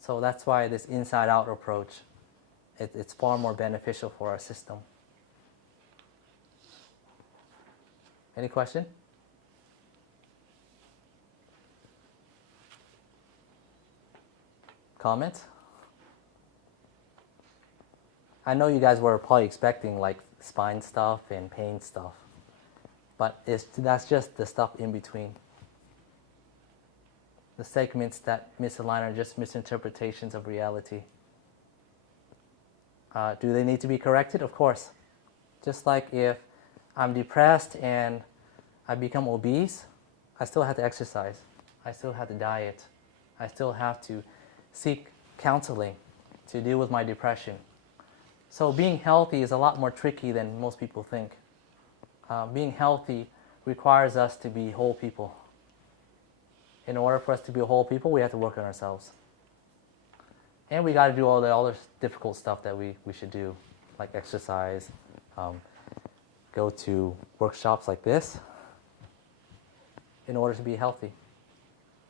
So that's why this inside-out approach, it's far more beneficial for our system. Any question? Comments? I know you guys were probably expecting like spine stuff and pain stuff, but that's just the stuff in between. The segments that misalign are just misinterpretations of reality. Do they need to be corrected? Of course. Just like if I'm depressed and I become obese, I still have to exercise. I still have to diet. I still have to seek counseling to deal with my depression. So being healthy is a lot more tricky than most people think. Being healthy requires us to be whole people. In order for us to be whole people, we have to work on ourselves. And we got to do all the other difficult stuff that we should do, like exercise, go to workshops like this, in order to be healthy.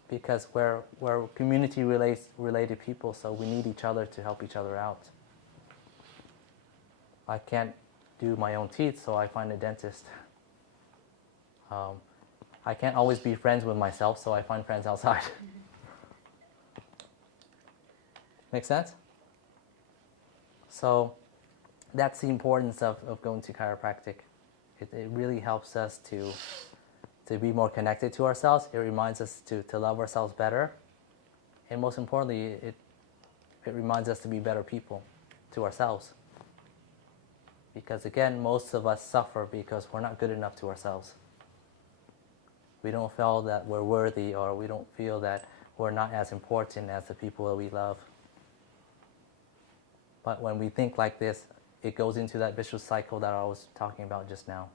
Because we're community-related people, so we need each other to help each other out. I can't do my own teeth, so I find a dentist. I can't always be friends with myself, so I find friends outside. Make sense? So that's the importance of going to chiropractic. It really helps us to be more connected to ourselves. It reminds us to love ourselves better. And most importantly, it reminds us to be better people to ourselves. Because again, most of us suffer because we're not good enough to ourselves. We don't feel that we're worthy, or we don't feel that we're not as important as the people that we love. But when we think like this, it goes into that vicious cycle that I was talking about just now,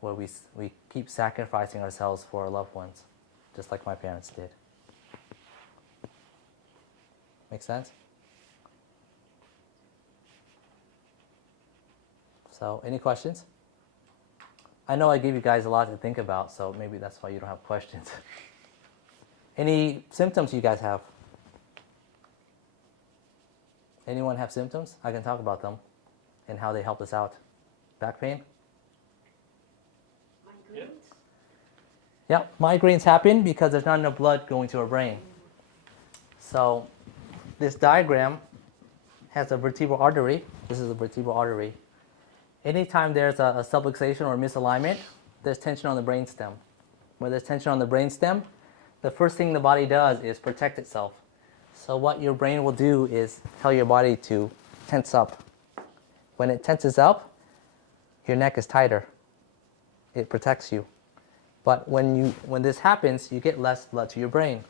where we keep sacrificing ourselves for our loved ones, just like my parents did. Make sense? So, any questions? I know I gave you guys a lot to think about, so maybe that's why you don't have questions. Any symptoms you guys have? Anyone have symptoms? I can talk about them and how they help us out. Back pain? Migraines? Yeah, migraines happen because there's not enough blood going to our brain. So this diagram has a vertebral artery. This is a vertebral artery. Anytime there's a subluxation or misalignment, there's tension on the brainstem. When there's tension on the brainstem, the first thing the body does is protect itself. So what your brain will do is tell your body to tense up. When it tenses up, your neck is tighter. It protects you. But when this happens, you get less blood to your brain.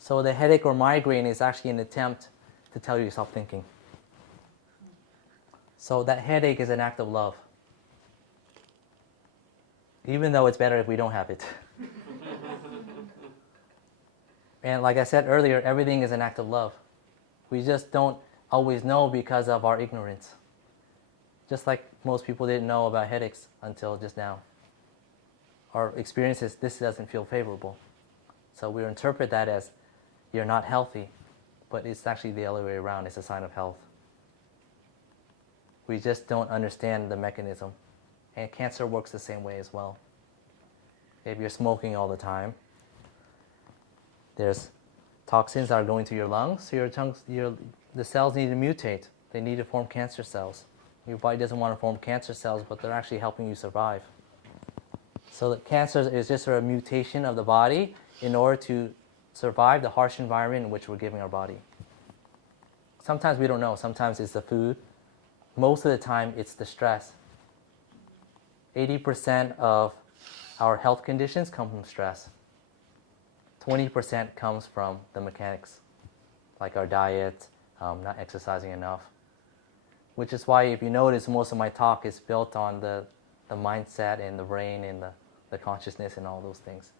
So the headache or migraine is actually an attempt to tell you to stop thinking. So that headache is an act of love. Even though it's better if we don't have it. And like I said earlier, everything is an act of love. We just don't always know because of our ignorance. Just like most people didn't know about headaches until just now. Our experiences, this doesn't feel favorable. So we interpret that as you're not healthy, but it's actually the other way around. It's a sign of health. We just don't understand the mechanism. And cancer works the same way as well. If you're smoking all the time, there's toxins that are going to your lungs, so the cells need to mutate. They need to form cancer cells. Your body doesn't want to form cancer cells, but they're actually helping you survive. So that cancer is just a mutation of the body in order to survive the harsh environment in which we're giving our body. Sometimes we don't know. Sometimes it's the food. Most of the time, it's the stress. 80% of our health conditions come from stress. 20% comes from the mechanics, like our diet, not exercising enough. Which is why, if you notice, most of my talk is built on the mindset and the brain and the consciousness and all those things.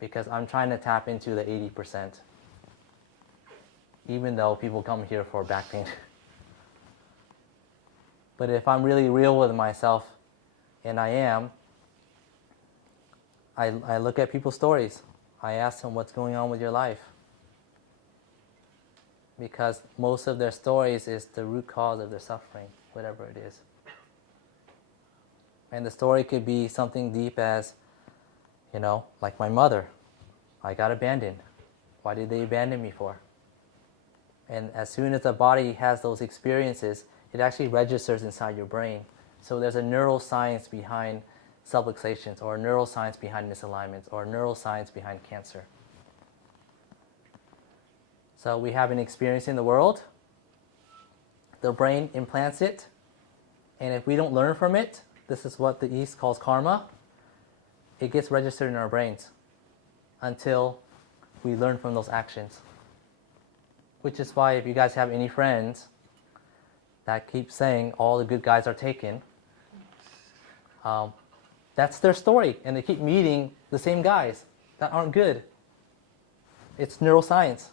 Because I'm trying to tap into the 80%, even though people come here for back pain. But if I'm really real with myself, and I am, I look at people's stories. I ask them, what's going on with your life? Because most of their stories is the root cause of their suffering, whatever it is. And the story could be something deep as, like my mother. I got abandoned. Why did they abandon me for? And as soon as the body has those experiences, it actually registers inside your brain. So there's a neuroscience behind subluxations, or a neuroscience behind misalignments, or a neuroscience behind cancer. So we have an experience in the world. The brain implants it. And if we don't learn from it, this is what the East calls karma, it gets registered in our brains until we learn from those actions. Which is why if you guys have any friends that keep saying all the good guys are taken, that's their story. And they keep meeting the same guys that aren't good. It's neuroscience.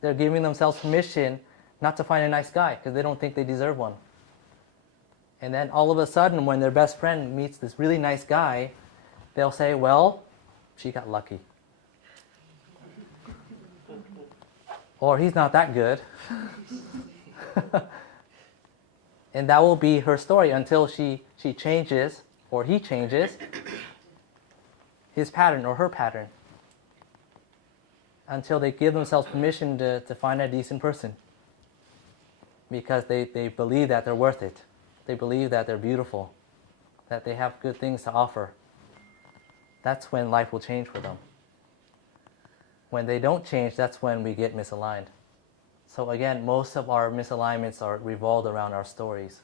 They're giving themselves permission not to find a nice guy because they don't think they deserve one. And then all of a sudden, when their best friend meets this really nice guy, they'll say, well, she got lucky. Or he's not that good. And that will be her story until she changes, or he changes, his pattern or her pattern. Until they give themselves permission to find a decent person. Because they believe that they're worth it. They believe that they're beautiful. That they have good things to offer. That's when life will change for them. When they don't change, that's when we get misaligned. So again, most of our misalignments are revolved around our stories.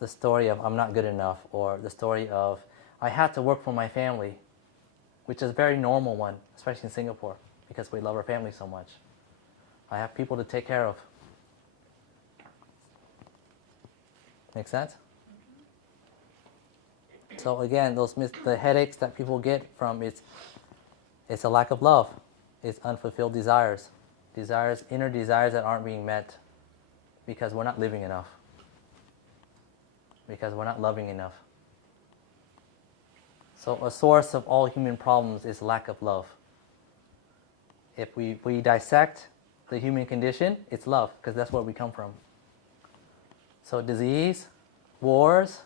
The story of I'm not good enough, or the story of I had to work for my family, which is a very normal one, especially in Singapore, because we love our family so much. I have people to take care of. Make sense? So again, the headaches that people get from it's a lack of love. It's unfulfilled desires. Inner desires that aren't being met because we're not living enough. Because we're not loving enough. So a source of all human problems is lack of love. If we dissect the human condition, it's love, because that's where we come from. So disease, wars,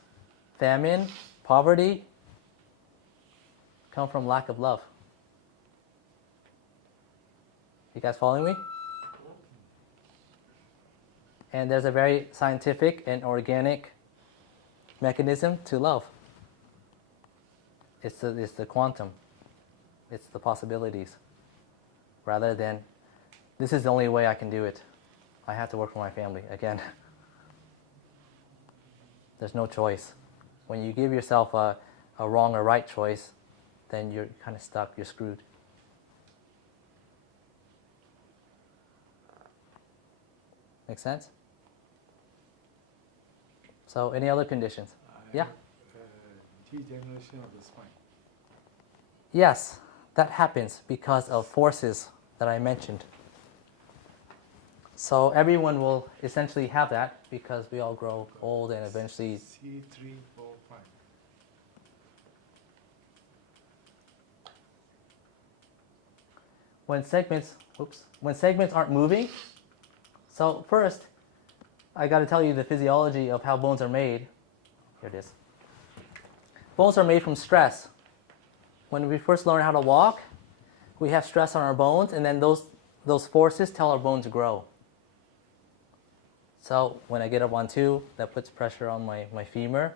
famine, poverty, come from lack of love. You guys following me? And there's a very scientific and organic mechanism to love. It's the quantum. It's the possibilities. Rather than, this is the only way I can do it. I have to work for my family. Again, there's no choice. When you give yourself a wrong or right choice, then you're kind of stuck, you're screwed. Make sense? So, any other conditions? Yeah? Degeneration of the spine. Yes, that happens because of forces that I mentioned. So everyone will essentially have that because we all grow old and eventually... C345. When segments aren't moving, so first, I got to tell you the physiology of how bones are made. Here it is. Bones are made from stress. When we first learn how to walk, we have stress on our bones, and then those forces tell our bones to grow. So when I get up on two, that puts pressure on my femur,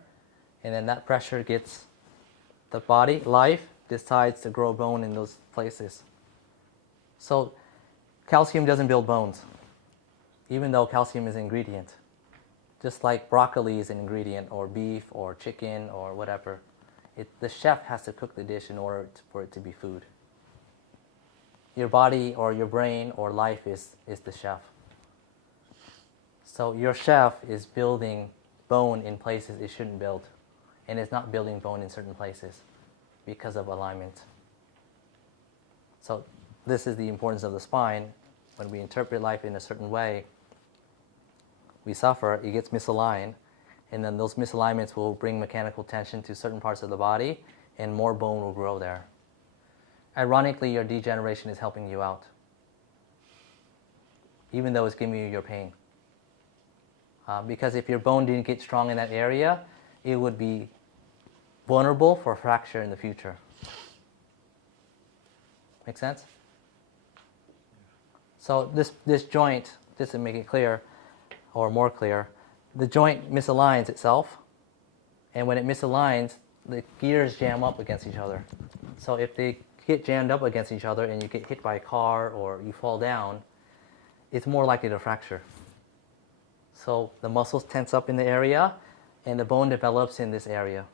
and then that pressure gets the body, life, decides to grow bone in those places. So calcium doesn't build bones, even though calcium is an ingredient. Just like broccoli is an ingredient, or beef, or chicken, or whatever. The chef has to cook the dish in order for it to be food. Your body or your brain or life is the chef. So your chef is building bone in places it shouldn't build, and it's not building bone in certain places because of alignment. So this is the importance of the spine. When we interpret life in a certain way, we suffer, it gets misaligned, and then those misalignments will bring mechanical tension to certain parts of the body, and more bone will grow there. Ironically, your degeneration is helping you out, even though it's giving you your pain. Because if your bone didn't get strong in that area, it would be vulnerable for fracture in the future. Make sense? So this joint, just to make it clear, or more clear, the joint misaligns itself, and when it misaligns, the gears jam up against each other. So if they get jammed up against each other and you get hit by a car or you fall down, it's more likely to fracture. So the muscles tense up in the area and the bone develops in this area.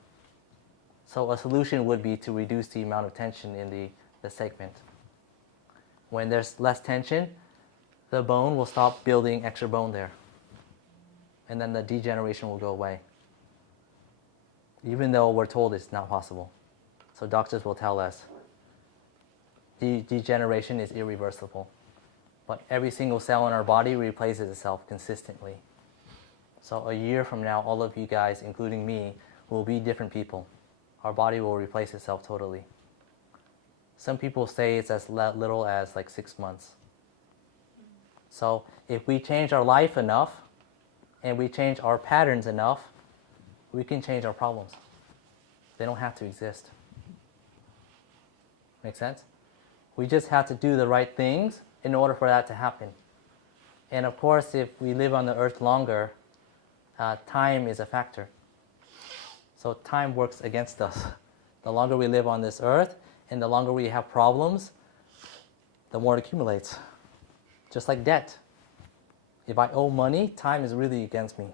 So a solution would be to reduce the amount of tension in the segment. When there's less tension, the bone will stop building extra bone there. And then the degeneration will go away, even though we're told it's not possible. So doctors will tell us degeneration is irreversible, but every single cell in our body replaces itself consistently. So a year from now, all of you guys, including me, will be different people. Our body will replace itself totally. Some people say it's as little as like 6 months. So if we change our life enough, and we change our patterns enough, we can change our problems. They don't have to exist. Make sense? We just have to do the right things in order for that to happen. And of course, if we live on the earth longer, time is a factor. So time works against us. The longer we live on this earth, and the longer we have problems, the more it accumulates. Just like debt. If I owe money, time is really against me.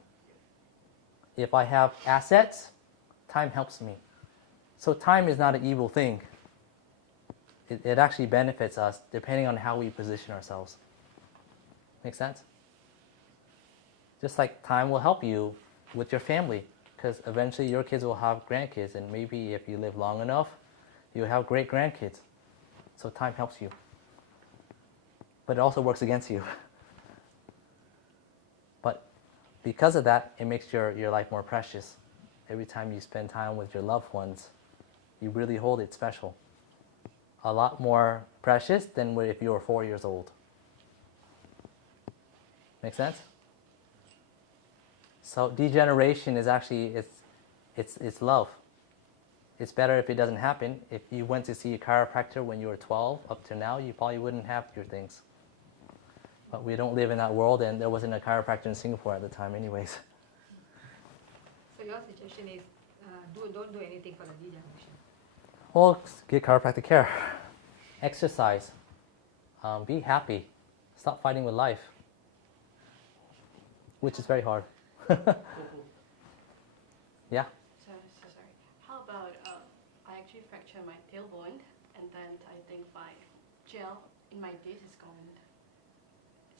If I have assets, time helps me. So time is not an evil thing. It actually benefits us depending on how we position ourselves. Make sense? Just like time will help you with your family, because eventually your kids will have grandkids, and maybe if you live long enough, you'll have great grandkids. So time helps you. But it also works against you. But because of that, it makes your life more precious. Every time you spend time with your loved ones, you really hold it special. A lot more precious than if you were 4 years old. Make sense? So degeneration is actually, it's love. it's better if it doesn't happen. If you went to see a chiropractor when you were 12 up to now, you probably wouldn't have your things. But we don't live in that world, and there wasn't a chiropractor in Singapore at the time anyways. So your suggestion is don't do anything for the degeneration. Well, get chiropractic care. Exercise. Be happy. Stop fighting with life. Which is very hard. Yeah? So sorry. How about I actually fractured my tailbone, and then I think my gel in my disc is gone.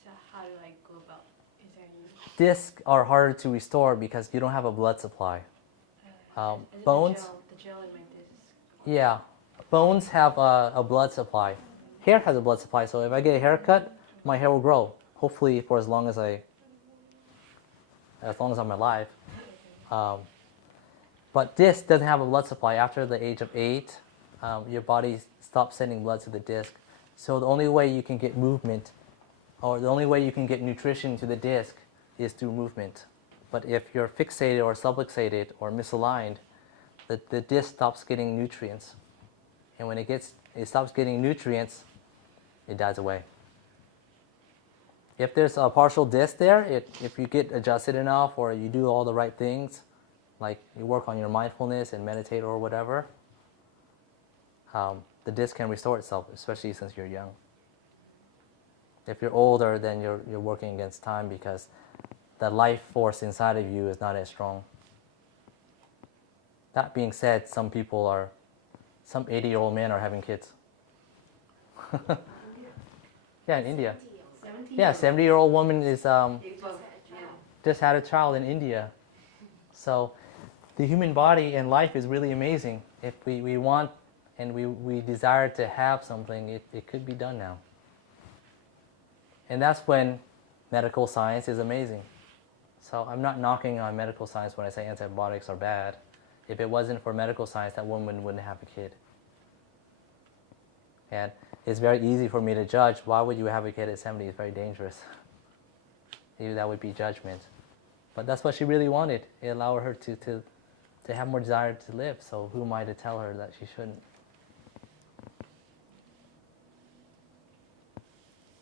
So how do I go about? Is there any Discs are harder to restore because you don't have a blood supply. Bones? The gel in my disc. Yeah. Bones have a blood supply. Hair has a blood supply, so if I get a haircut, my hair will grow. Hopefully for as long as I'm alive. But disc doesn't have a blood supply. After the age of 8, your body stops sending blood to the disc. So the only way you can get movement, or the only way you can get nutrition to the disc, is through movement. But if you're fixated or subluxated or misaligned, the disc stops getting nutrients. And when it stops getting nutrients, it dies away. If there's a partial disc there, if you get adjusted enough or you do all the right things, like you work on your mindfulness and meditate or whatever, the disc can restore itself, especially since you're young. If you're older, then you're working against time because the life force inside of you is not as strong. That being said, some 80-year-old men are having kids. Yeah, in India. 70. Yeah, 70-year-old woman is just had a child in India. So the human body and life is really amazing. If we want and we desire to have something, it could be done now. And that's when medical science is amazing. So I'm not knocking on medical science when I say antibiotics are bad. If it wasn't for medical science, that woman wouldn't have a kid. And it's very easy for me to judge. Why would you have a kid at 70? It's very dangerous. That would be judgment. But that's what she really wanted. It allowed her to have more desire to live. So who am I to tell her that she shouldn't?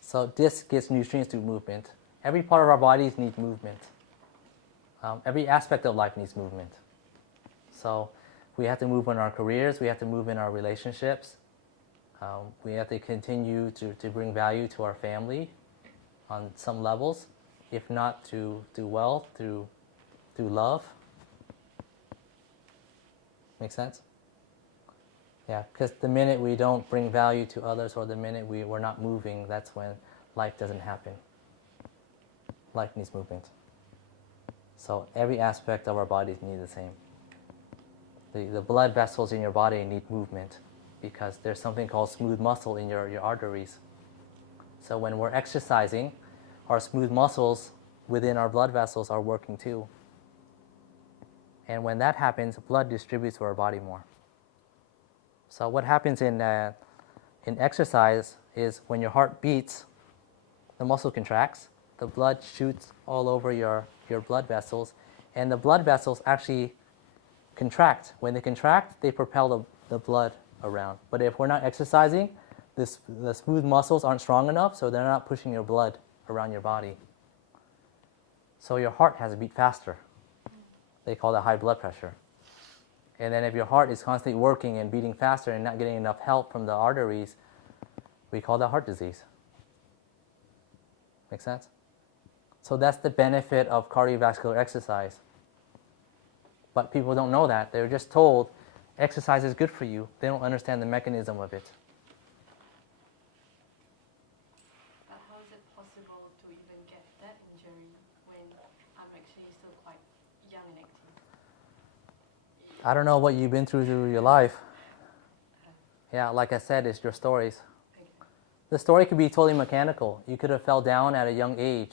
So this gets nutrients through movement. Every part of our bodies needs movement. Every aspect of life needs movement. So we have to move in our careers. We have to move in our relationships. We have to continue to bring value to our family on some levels, if not through wealth, through love. Make sense? Yeah, because the minute we don't bring value to others, or the minute we're not moving, that's when life doesn't happen. Life needs movement. So every aspect of our bodies need the same. The blood vessels in your body need movement because there's something called smooth muscle in your arteries. So when we're exercising, our smooth muscles within our blood vessels are working too. And when that happens, blood distributes to our body more. So what happens in exercise is when your heart beats, the muscle contracts, the blood shoots all over your blood vessels, and the blood vessels actually contract. When they contract, they propel the blood around. But if we're not exercising, the smooth muscles aren't strong enough, so they're not pushing your blood around your body. So your heart has to beat faster. They call that high blood pressure. And then if your heart is constantly working and beating faster and not getting enough help from the arteries, we call that heart disease. Make sense? So that's the benefit of cardiovascular exercise. But people don't know that. They're just told exercise is good for you. They don't understand the mechanism of it. But how is it possible to even get that injury when I'm actually still quite young and active? I don't know what you've been through your life. Yeah, like I said, it's your stories. Okay. The story could be totally mechanical. You could have fell down at a young age.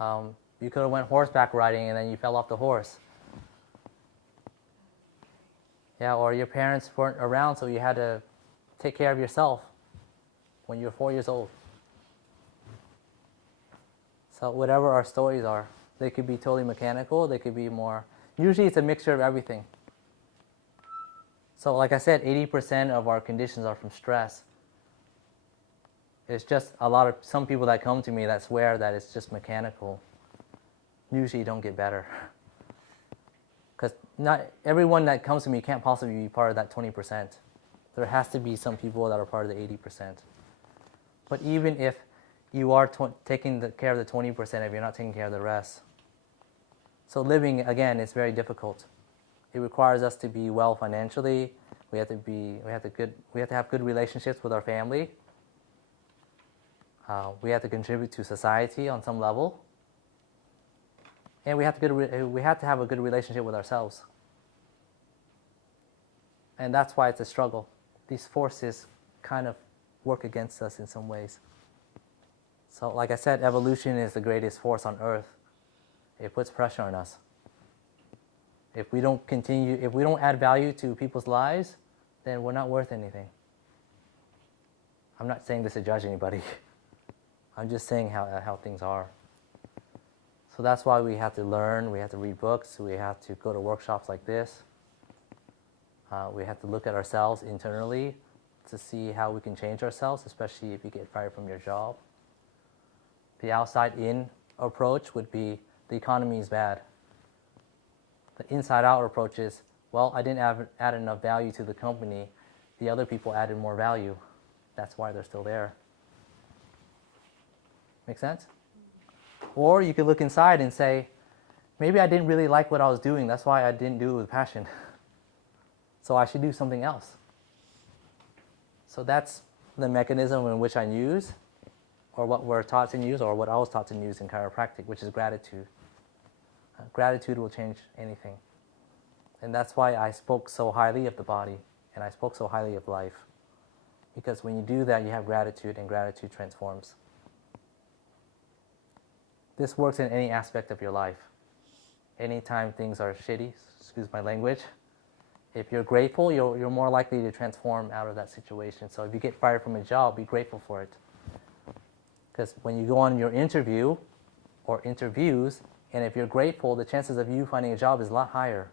You could have went horseback riding and then you fell off the horse. Yeah, or your parents weren't around, so you had to take care of yourself when you were 4 years old. So whatever our stories are, they could be totally mechanical, they could be more... Usually it's a mixture of everything. So like I said, 80% of our conditions are from stress. It's just some people that come to me that swear that it's just mechanical, usually don't get better. Because not everyone that comes to me can't possibly be part of that 20%. There has to be some people that are part of the 80%. But even if you are taking care of the 20%, if you're not taking care of the rest. So living, again, is very difficult. It requires us to be well financially. We have to have good relationships with our family. We have to contribute to society on some level. And we have to have a good relationship with ourselves. And that's why it's a struggle. These forces kind of work against us in some ways. So like I said, evolution is the greatest force on earth. It puts pressure on us. If we don't add value to people's lives, then we're not worth anything. I'm not saying this to judge anybody. I'm just saying how things are. So that's why we have to learn, we have to read books, we have to go to workshops like this. We have to look at ourselves internally to see how we can change ourselves, especially if you get fired from your job. The outside-in approach would be, the economy is bad. The inside-out approach is, well, I didn't add enough value to the company. The other people added more value. That's why they're still there. Make sense? Or you could look inside and say, maybe I didn't really like what I was doing. That's why I didn't do it with passion. So I should do something else. So that's the mechanism in which I use, or what we're taught to use, or what I was taught to use in chiropractic, which is gratitude. Gratitude will change anything. And that's why I spoke so highly of the body, and I spoke so highly of life. Because when you do that, you have gratitude, and gratitude transforms. This works in any aspect of your life. Anytime things are shitty, excuse my language, if you're grateful, you're more likely to transform out of that situation. So if you get fired from a job, be grateful for it. Because when you go on your interview or interviews, and if you're grateful, the chances of you finding a job is a lot higher.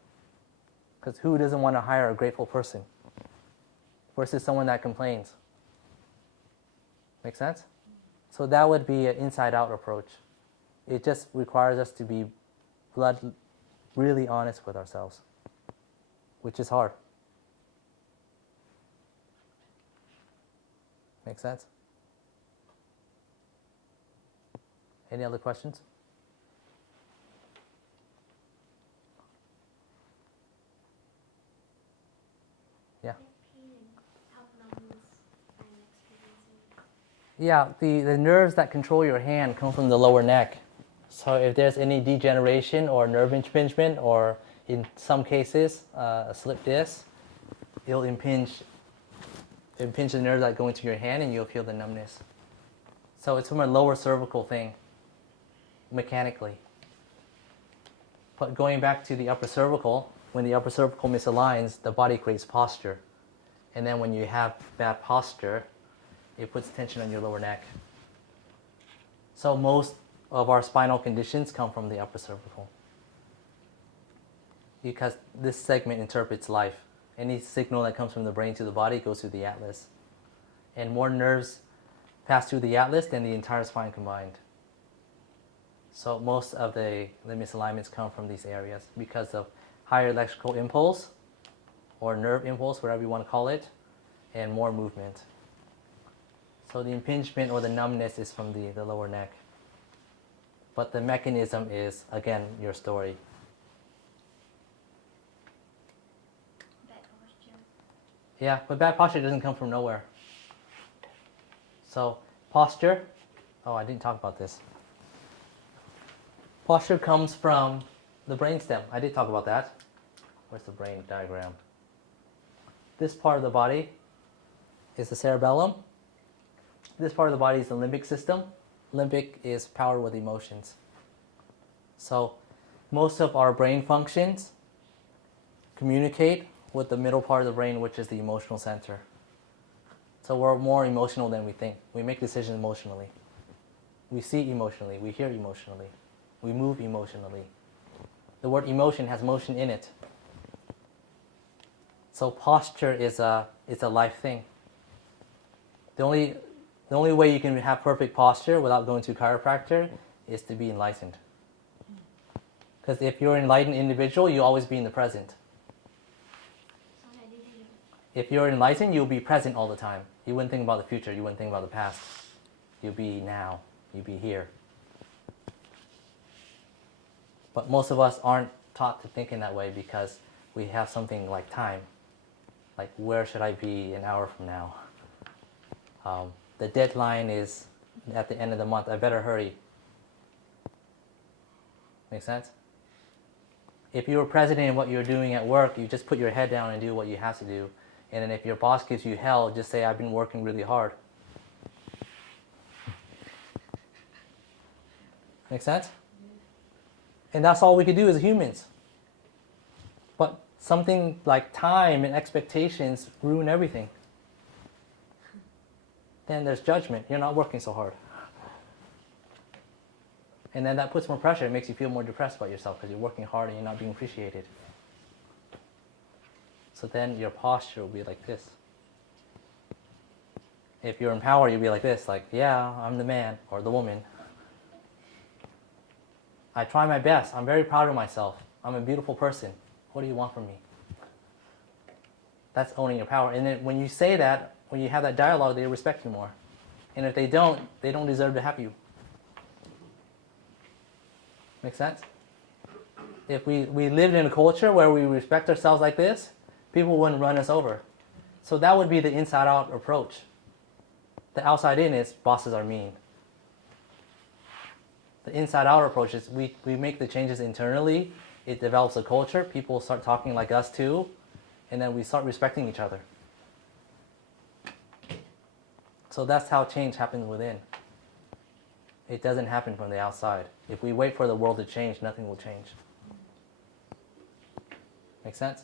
Because who doesn't want to hire a grateful person versus someone that complains? Make sense? So that would be an inside-out approach. It just requires us to be really honest with ourselves, which is hard. Make sense? Any other questions? Yeah. Yeah, the nerves that control your hand come from the lower neck. So if there's any degeneration or nerve impingement, or in some cases a slip disc, it'll impinge the nerves that go into your hand, and you'll feel the numbness. So it's from a lower cervical thing, mechanically. But going back to the upper cervical, when the upper cervical misaligns, the body creates posture. And then when you have bad posture, it puts tension on your lower neck. So most of our spinal conditions come from the upper cervical. Because this segment interprets life. Any signal that comes from the brain to the body goes through the atlas. And more nerves pass through the atlas than the entire spine combined. So most of the misalignments come from these areas because of higher electrical impulse, or nerve impulse, whatever you want to call it, and more movement. So the impingement or the numbness is from the lower neck. But the mechanism is, again, your story. Bad posture. Yeah, but bad posture doesn't come from nowhere. So posture, I didn't talk about this. Posture comes from the brainstem. I did talk about that. Where's the brain diagram? This part of the body is the cerebellum. This part of the body is the limbic system. Limbic is powered with emotions. So most of our brain functions communicate with the middle part of the brain, which is the emotional center. So we're more emotional than we think. We make decisions emotionally. We see emotionally. We hear emotionally. We move emotionally. The word emotion has motion in it. So posture is a life thing. The only way you can have perfect posture without going to a chiropractor is to be enlightened. Because if you're an enlightened individual, you'll always be in the present. Sorry, I didn't hear. If you're enlightened, you'll be present all the time. You wouldn't think about the future. You wouldn't think about the past. You'll be now. You'll be here. But most of us aren't taught to think in that way because we have something like time. Like, where should I be an hour from now? The deadline is at the end of the month. I better hurry. Make sense? If you were present in what you're doing at work, you just put your head down and do what you have to do. And then if your boss gives you hell, just say, I've been working really hard. Make sense? And that's all we could do as humans. But something like time and expectations ruin everything. Then there's judgment. You're not working so hard. And then that puts more pressure. It makes you feel more depressed about yourself because you're working hard and you're not being appreciated. So then your posture will be like this. If you're in power, you'll be like this, like, yeah, I'm the man or the woman. I try my best. I'm very proud of myself. I'm a beautiful person. What do you want from me? That's owning your power. And then when you say that, when you have that dialogue, they respect you more. And if they don't deserve to have you. Make sense? If we lived in a culture where we respect ourselves like this, people wouldn't run us over. So that would be the inside-out approach. The outside-in is bosses are mean. The inside-out approach is we make the changes internally. It develops a culture. People start talking like us too. And then we start respecting each other. So that's how change happens within. It doesn't happen from the outside. If we wait for the world to change, nothing will change. Make sense?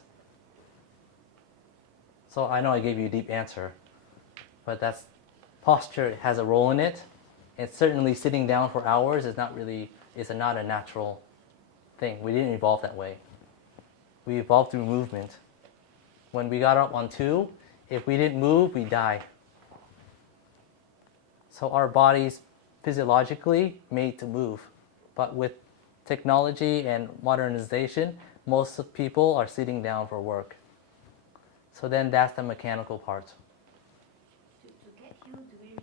So I know I gave you a deep answer, but posture has a role in it. And certainly sitting down for hours is not a natural thing. We didn't evolve that way. We evolved through movement. When we got up on two, if we didn't move, we die. So our body's physiologically made to move. But with technology and modernization, most of people are sitting down for work. So then that's the mechanical part. To get healed, do we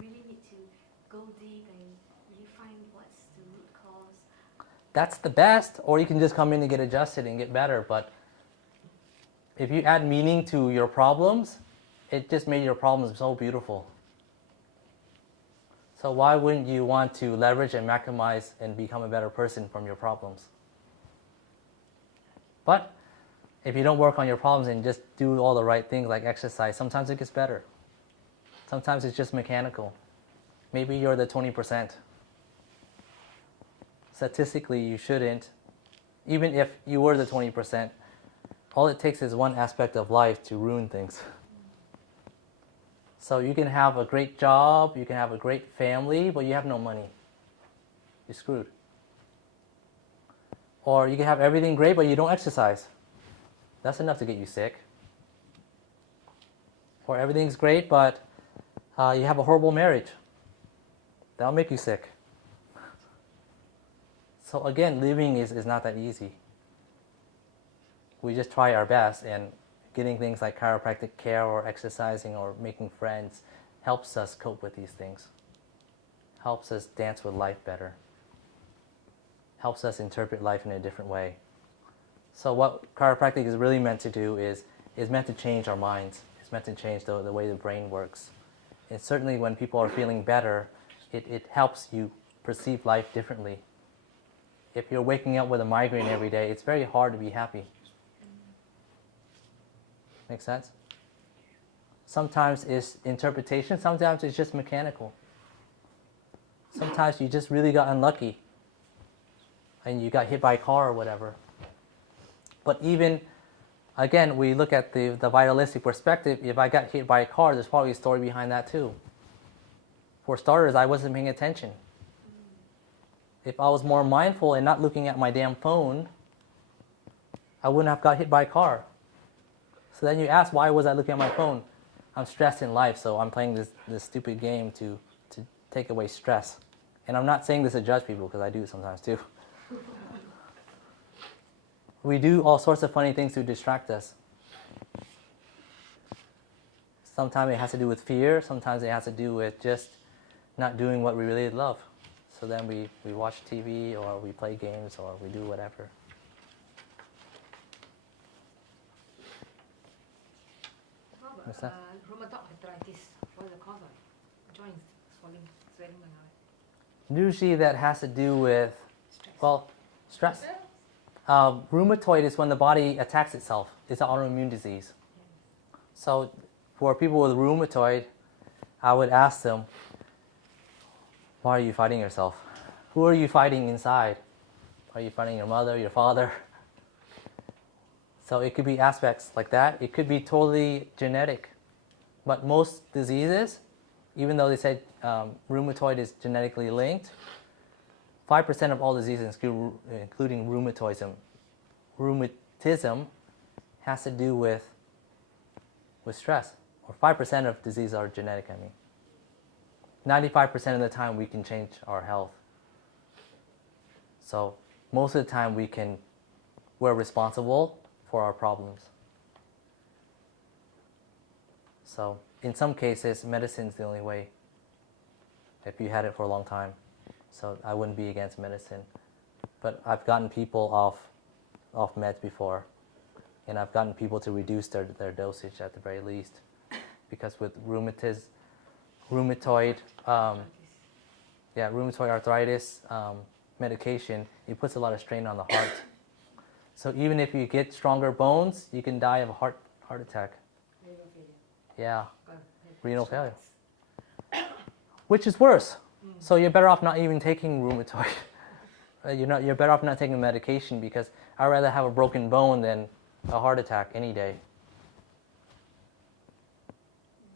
really need to go deep and really find what's the root cause? That's the best, or you can just come in and get adjusted and get better. But if you add meaning to your problems, it just made your problems so beautiful. So why wouldn't you want to leverage and maximize and become a better person from your problems? But if you don't work on your problems and just do all the right things like exercise, sometimes it gets better. Sometimes it's just mechanical. Maybe you're the 20%. Statistically, you shouldn't. Even if you were the 20%, all it takes is one aspect of life to ruin things. So you can have a great job, you can have a great family, but you have no money. You're screwed. Or you can have everything great, but you don't exercise. That's enough to get you sick. Or everything's great, but you have a horrible marriage. That'll make you sick. So again, living is not that easy. We just try our best, and getting things like chiropractic care or exercising or making friends helps us cope with these things. Helps us dance with life better. Helps us interpret life in a different way. So what chiropractic is really meant to do is meant to change our minds. It's meant to change the way the brain works. And certainly when people are feeling better, it helps you perceive life differently. If you're waking up with a migraine every day, it's very hard to be happy. Make sense? Sometimes it's interpretation, sometimes it's just mechanical. Sometimes you just really got unlucky and you got hit by a car or whatever. But even, again, we look at the vitalistic perspective. If I got hit by a car, there's probably a story behind that too. For starters, I wasn't paying attention. If I was more mindful and not looking at my damn phone, I wouldn't have got hit by a car. So So then you ask, why was I looking at my phone? I'm stressed in life, so I'm playing this stupid game to take away stress. And I'm not saying this to judge people, because I do it sometimes too. We do all sorts of funny things to distract us. Sometimes it has to do with fear, sometimes it has to do with just not doing what we really love. So then we watch TV, or we play games, or we do whatever. How about What's that? rheumatoid arthritis? What's the cause of it? Joints swelling and all Usually that has to do with, stress. well, stress. Rheumatoid is when the body attacks itself. It's an autoimmune disease. So for people with rheumatoid, I would ask them, why are you fighting yourself? Who are you fighting inside? Are you fighting your mother, your father? So it could be aspects like that. It could be totally genetic. But most diseases, even though they said rheumatoid is genetically linked, 5% of all diseases, including rheumatism, has to do with stress. Or 5% of diseases are genetic, I mean. 95% of the time we can change our health. So most of the time we're responsible for our problems. So in some cases, medicine is the only way, if you had it for a long time. So I wouldn't be against medicine. But I've gotten people off meds before, and I've gotten people to reduce their dosage at the very least. Because with rheumatoid arthritis medication, it puts a lot of strain on the heart. So even if you get stronger bones, you can die of a heart attack. Renal failure. Yeah, Got renal failure. stress. Which is worse. So you're better off not even taking rheumatoid. You're better off not taking medication, because I'd rather have a broken bone than a heart attack any day.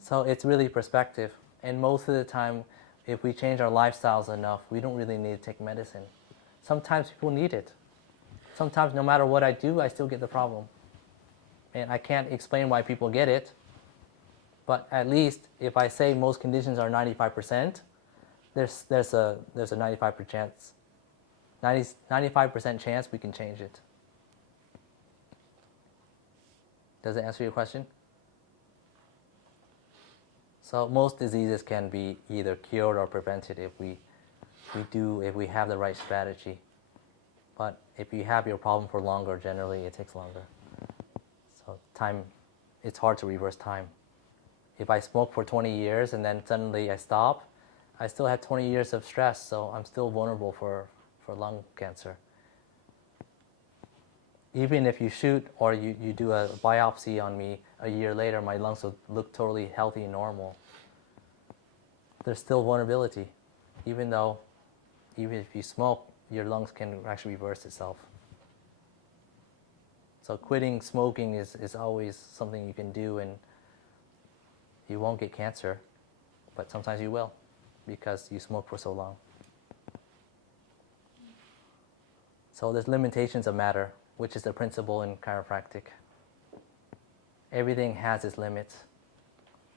So it's really perspective. And most of the time, if we change our lifestyles enough, we don't really need to take medicine. Sometimes people need it. Sometimes no matter what I do, I still get the problem. And I can't explain why people get it. But at least if I say most conditions are 95%, there's a 95% chance we can change it. Does it answer your question? So most diseases can be either cured or prevented if we have the right strategy. But if you have your problem for longer, generally it takes longer. So it's hard to reverse time. If I smoke for 20 years and then suddenly I stop, I still have 20 years of stress, so I'm still vulnerable for lung cancer. Even if you shoot or you do a biopsy on me a year later, my lungs will look totally healthy and normal. There's still vulnerability. Even if you smoke, your lungs can actually reverse itself. So quitting smoking is always something you can do, and you won't get cancer, but sometimes you will, because you smoke for so long. So there's limitations of matter, which is the principle in chiropractic. Everything has its limits.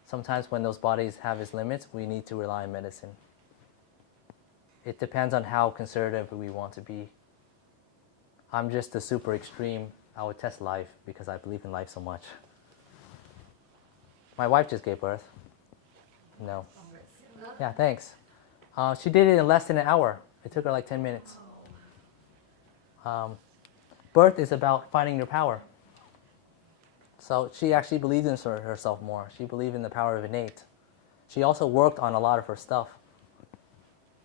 Sometimes when those bodies have its limits, we need to rely on medicine. It depends on how conservative we want to be. I'm just the super extreme. I would test life because I believe in life so much. My wife just gave birth. No. Yeah, thanks. She did it in less than an hour. It took her like 10 minutes. Birth is about finding your power. So she actually believed in herself more. She believed in the power of innate. She also worked on a lot of her stuff,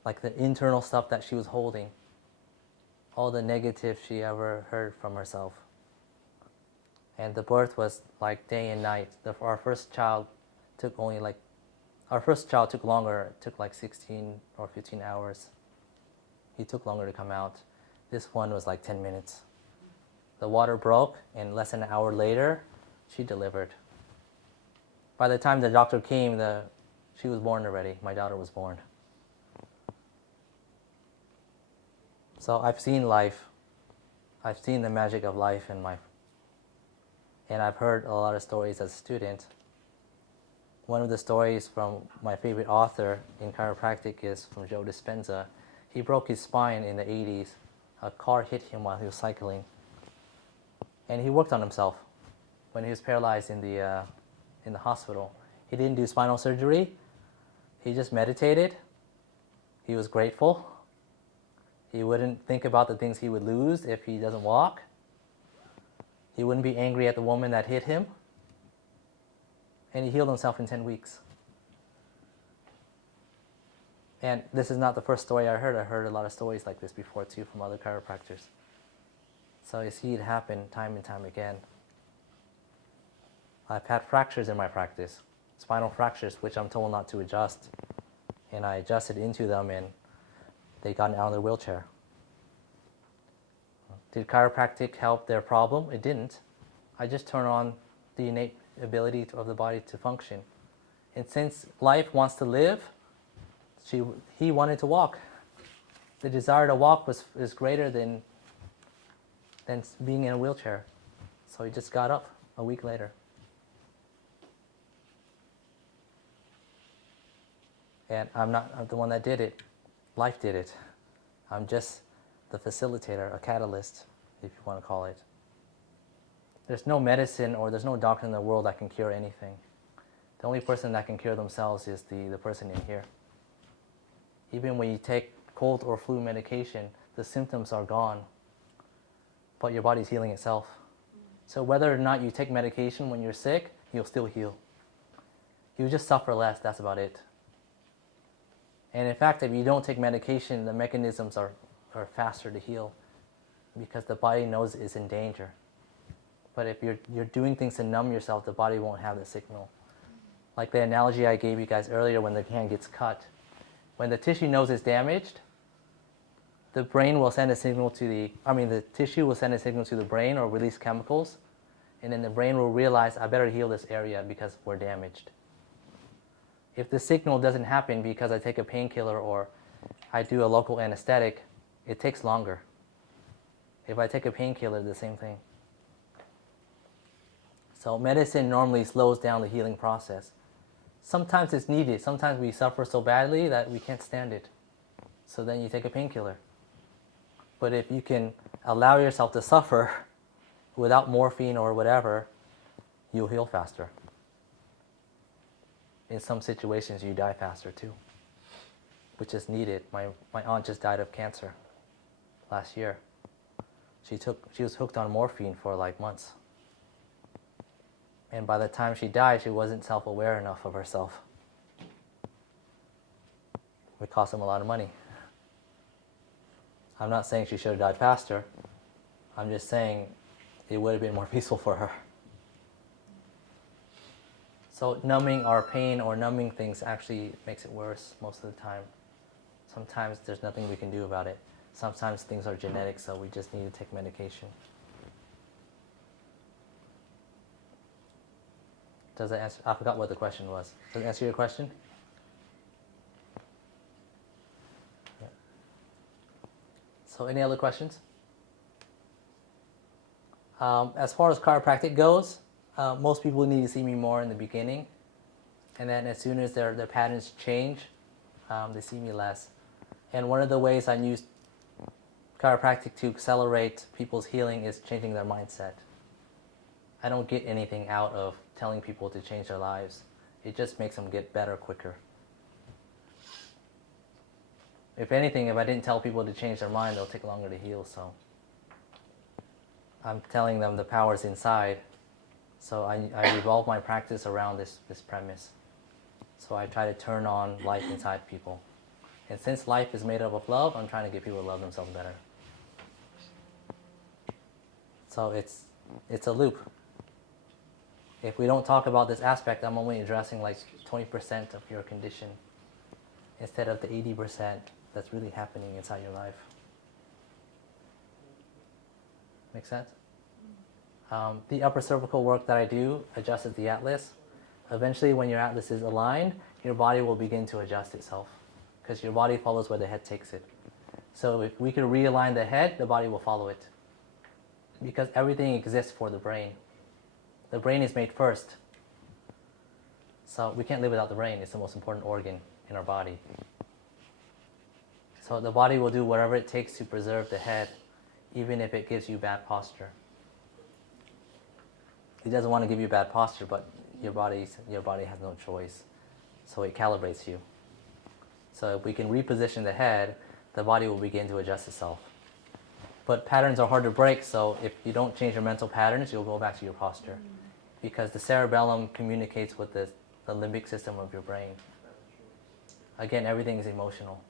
like the internal stuff that she was holding, all the negative she ever heard from herself. And the birth was like day and night. Our first child took longer. It took like 16 or 15 hours. He took longer to come out. This one was like 10 minutes. The water broke, and less than an hour later, she delivered. By the time the doctor came, she was born already. My daughter was born. So I've seen life. I've seen the magic of life And I've heard a lot of stories as a student. One of the stories from my favorite author in chiropractic is from Joe Dispenza. He broke his spine in the 80s. A car hit him while he was cycling. And he worked on himself when he was paralyzed in the hospital. He didn't do spinal surgery. He just meditated. He was grateful. He wouldn't think about the things he would lose if he doesn't walk. He wouldn't be angry at the woman that hit him. And he healed himself in 10 weeks. And this is not the first story I heard. I heard a lot of stories like this before too from other chiropractors. So I see it happen time and time again. I've had fractures in my practice, spinal fractures, which I'm told not to adjust. And I adjusted into them and they got out of their wheelchair. Did chiropractic help their problem? It didn't. I just turned on the innate ability of the body to function. And since life wants to live, he wanted to walk. The desire to walk is greater than being in a wheelchair. So he just got up a week later. And I'm not the one that did it. Life did it. I'm just the facilitator, a catalyst, if you want to call it. There's no medicine or there's no doctor in the world that can cure anything. The only person that can cure themselves is the person in here. Even when you take cold or flu medication, the symptoms are gone, but your body's healing itself. So whether or not you take medication when you're sick, you'll still heal. You just suffer less, that's about it. And in fact, if you don't take medication, the mechanisms are faster to heal because the body knows it's in danger. But if you're doing things to numb yourself, the body won't have the signal. Like the analogy I gave you guys earlier when the hand gets cut. When the tissue knows it's damaged, the brain will send a signal to the tissue will send a signal to the brain or release chemicals, and then the brain will realize, I better heal this area because we're damaged. If the signal doesn't happen because I take a painkiller or I do a local anesthetic, it takes longer. If I take a painkiller, the same thing. So medicine normally slows down the healing process. Sometimes it's needed. Sometimes we suffer so badly that we can't stand it. So then you take a painkiller. But if you can allow yourself to suffer without morphine or whatever, you'll heal faster. In some situations, you die faster too, which is needed. My aunt just died of cancer last year. She was hooked on morphine for like months. And by the time she died, she wasn't self-aware enough of herself. It cost them a lot of money. I'm not saying she should have died faster. I'm just saying it would have been more peaceful for her. So numbing our pain or numbing things actually makes it worse most of the time. Sometimes there's nothing we can do about it. Sometimes things are genetic, so we just need to take medication. Does that answer? I forgot what the question was. Does it answer your question? Yeah. So any other questions? As far as chiropractic goes, most people need to see me more in the beginning. And then as soon as their patterns change, they see me less. And one of the ways I use chiropractic to accelerate people's healing is changing their mindset. I don't get anything out of telling people to change their lives. It just makes them get better quicker. If anything, if I didn't tell people to change their mind, they'll take longer to heal. So I'm telling them the power's inside. So I revolve my practice around this premise. So I try to turn on life inside people. And since life is made up of love, I'm trying to get people to love themselves better. So it's a loop. If we don't talk about this aspect, I'm only addressing like 20% of your condition instead of the 80% that's really happening inside your life. Make sense? The upper cervical work that I do adjusts the atlas. Eventually, when your atlas is aligned, your body will begin to adjust itself because your body follows where the head takes it. So if we can realign the head, the body will follow it because everything exists for the brain. The brain is made first. So we can't live without the brain. It's the most important organ in our body. So the body will do whatever it takes to preserve the head, even if it gives you bad posture. It doesn't want to give you bad posture, but your body has no choice. So it calibrates you. So if we can reposition the head, the body will begin to adjust itself. But patterns are hard to break, so if you don't change your mental patterns, you'll go back to your posture. Because the cerebellum communicates with the limbic system of your brain. Again, everything is emotional.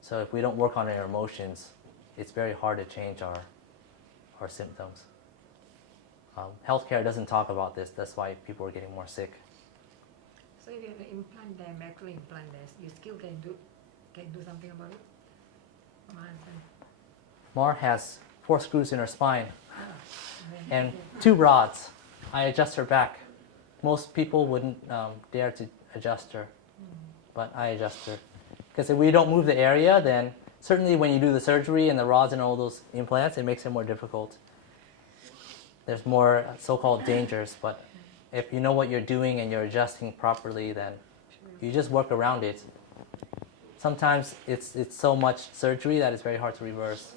So if we don't work on our emotions, it's very hard to change our symptoms. Healthcare doesn't talk about this. That's why people are getting more sick. So if you have an implant there, macro implant there, you still can do something about it? From my understanding. Mar has 4 screws in her spine and Okay. 2 rods. I adjust her back. Most people wouldn't dare to adjust her, but I adjust her. Because if we don't move the area, then certainly when you do the surgery and the rods and all those implants, it makes it more difficult. There's more so-called dangers, but if you know what you're doing and you're adjusting properly, then you just work around it. Sometimes it's so much surgery that it's very hard to reverse.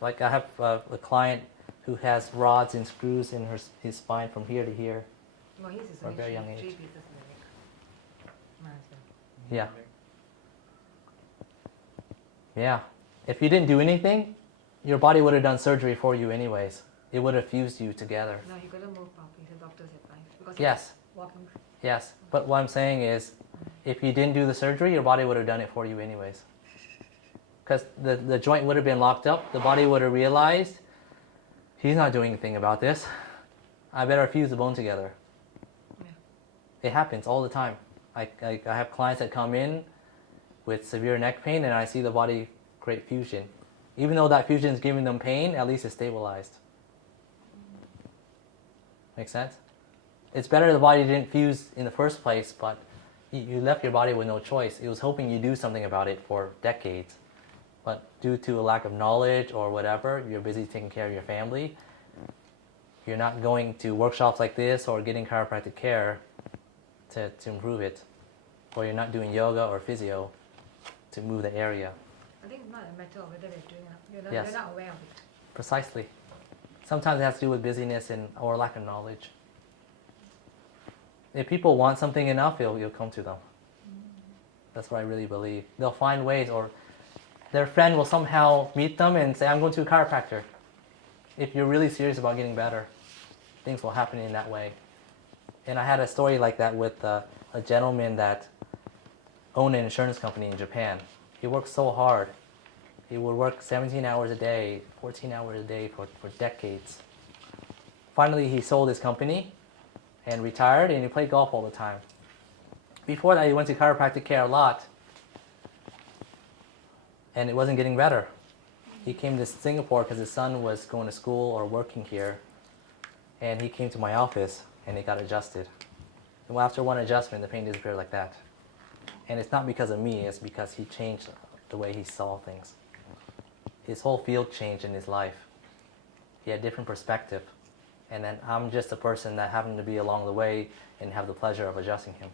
Like I have a client who has rods and screws in his spine from here to here. Well, his is For a only very young 3 age. pieces in the neck. My husband. Yeah. Yeah. If you didn't do anything, your body would have done surgery for you anyways. It would have fused you together. No, you gotta move properly, the doctor's advice. Because Yes. walking. Yes. But what I'm saying is, if you didn't do the surgery, your body would have done it for you anyways. Because the joint would have been locked up. The body would have realized, he's not doing anything about this. I better fuse the bone together. Yeah. It happens all the time. I have clients that come in with severe neck pain and I see the body create fusion. Even though that fusion is giving them pain, at least it's stabilized. Make sense? It's better the body didn't fuse in the first place, but you left your body with no choice. It was hoping you do something about it for decades. But due to a lack of knowledge or whatever, you're busy taking care of your family. You're not going to workshops like this or getting chiropractic care to improve it. Or you're not doing yoga or physio to move the area. I think it's not a matter of whether they're doing it. Yes. They're not aware of it. Precisely. Sometimes it has to do with busyness or lack of knowledge. If people want something enough, you'll come to them. That's what I really believe. They'll find ways, or their friend will somehow meet them and say, I'm going to a chiropractor. If you're really serious about getting better, things will happen in that way. And I had a story like that with a gentleman that owned an insurance company in Japan. He worked so hard. He would work 17 hours a day, 14 hours a day for decades. Finally, he sold his company and retired, and he played golf all the time. Before that, he went to chiropractic care a lot, and it wasn't getting better. He came to Singapore because his son was going to school or working here, and he came to my office, and it got adjusted. And after one adjustment, the pain disappeared like that. And it's not because of me, it's because he changed the way he saw things. His whole field changed in his life. He had a different perspective. And then I'm just a person that happened to be along the way and have the pleasure of adjusting him.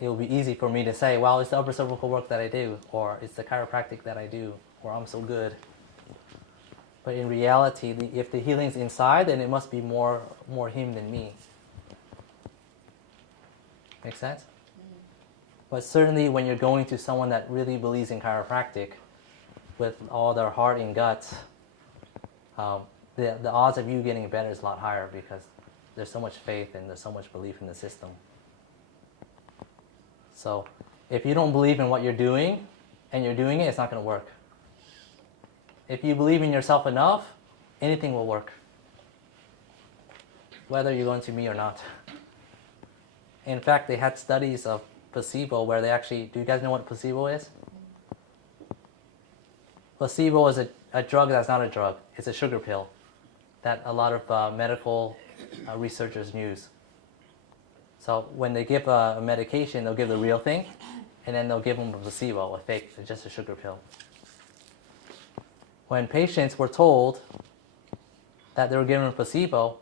It will be easy for me to say, well, it's the upper cervical work that I do, or it's the chiropractic that I do, or I'm so good. But in reality, if the healing's inside, then it must be more him than me. Make sense? But certainly when you're going to someone that really believes in chiropractic with all their heart and guts, the odds of you getting better is a lot higher because there's so much faith and there's so much belief in the system. So if you don't believe in what you're doing and you're doing it, it's not going to work. If you believe in yourself enough, anything will work. Whether you're going to me or not. In fact, they had studies of placebo where they actually, do you guys know what placebo is? Placebo is a drug that's not a drug. It's a sugar pill that a lot of medical researchers use. So when they give a medication, they'll give the real thing, and then they'll give them a placebo, a fake, it's just a sugar pill. When patients were told that they were given a placebo,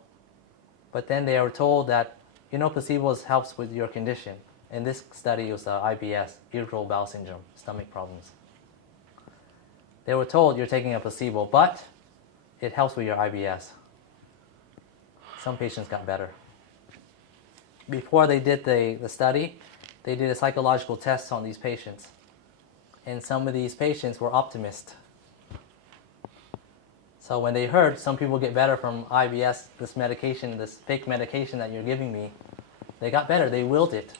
but then they were told that, placebos helps with your condition. In this study, it was IBS, irritable bowel syndrome, stomach problems. They were told you're taking a placebo, but it helps with your IBS. Some patients got better. Before they did the study, they did a psychological test on these patients. And some of these patients were optimists. So when they heard some people get better from IBS, this medication, this fake medication that you're giving me, they got better, they willed it.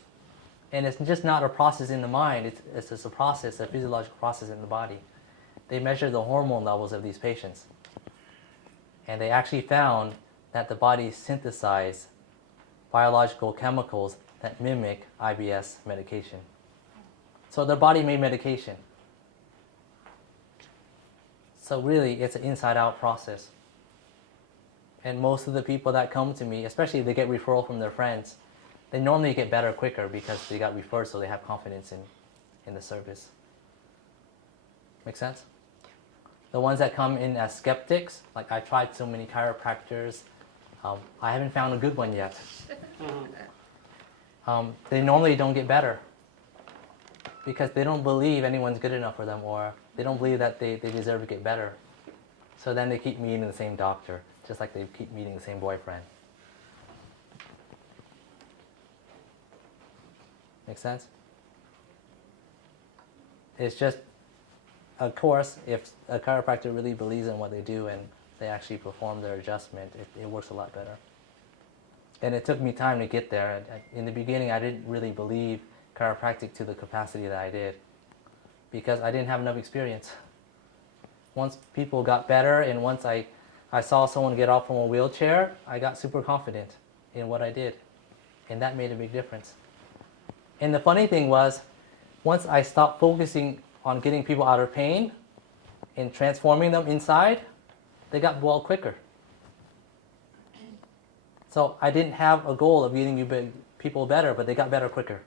And it's just not a process in the mind, it's just a process, a physiological process in the body. They measured the hormone levels of these patients. And they actually found that the body synthesized biological chemicals that mimic IBS medication. So their body made medication. So really, it's an inside-out process. And most of the people that come to me, especially if they get referral from their friends, they normally get better quicker because they got referred, so they have confidence in the service. Make sense? The ones that come in as skeptics, like I tried so many chiropractors, I haven't found a good one yet. They normally don't get better because they don't believe anyone's good enough for them, or they don't believe that they deserve to get better. So then they keep meeting the same doctor, just like they keep meeting the same boyfriend. Make sense? It's just, of course, if a chiropractor really believes in what they do and they actually perform their adjustment, it works a lot better. And it took me time to get there. In the beginning, I didn't really believe chiropractic to the capacity that I did because I didn't have enough experience. Once people got better and once I saw someone get off from a wheelchair, I got super confident in what I did. And that made a big difference. And the funny thing was, once I stopped focusing on getting people out of pain and transforming them inside, they got well quicker. So I didn't have a goal of getting people better, but they got better quicker.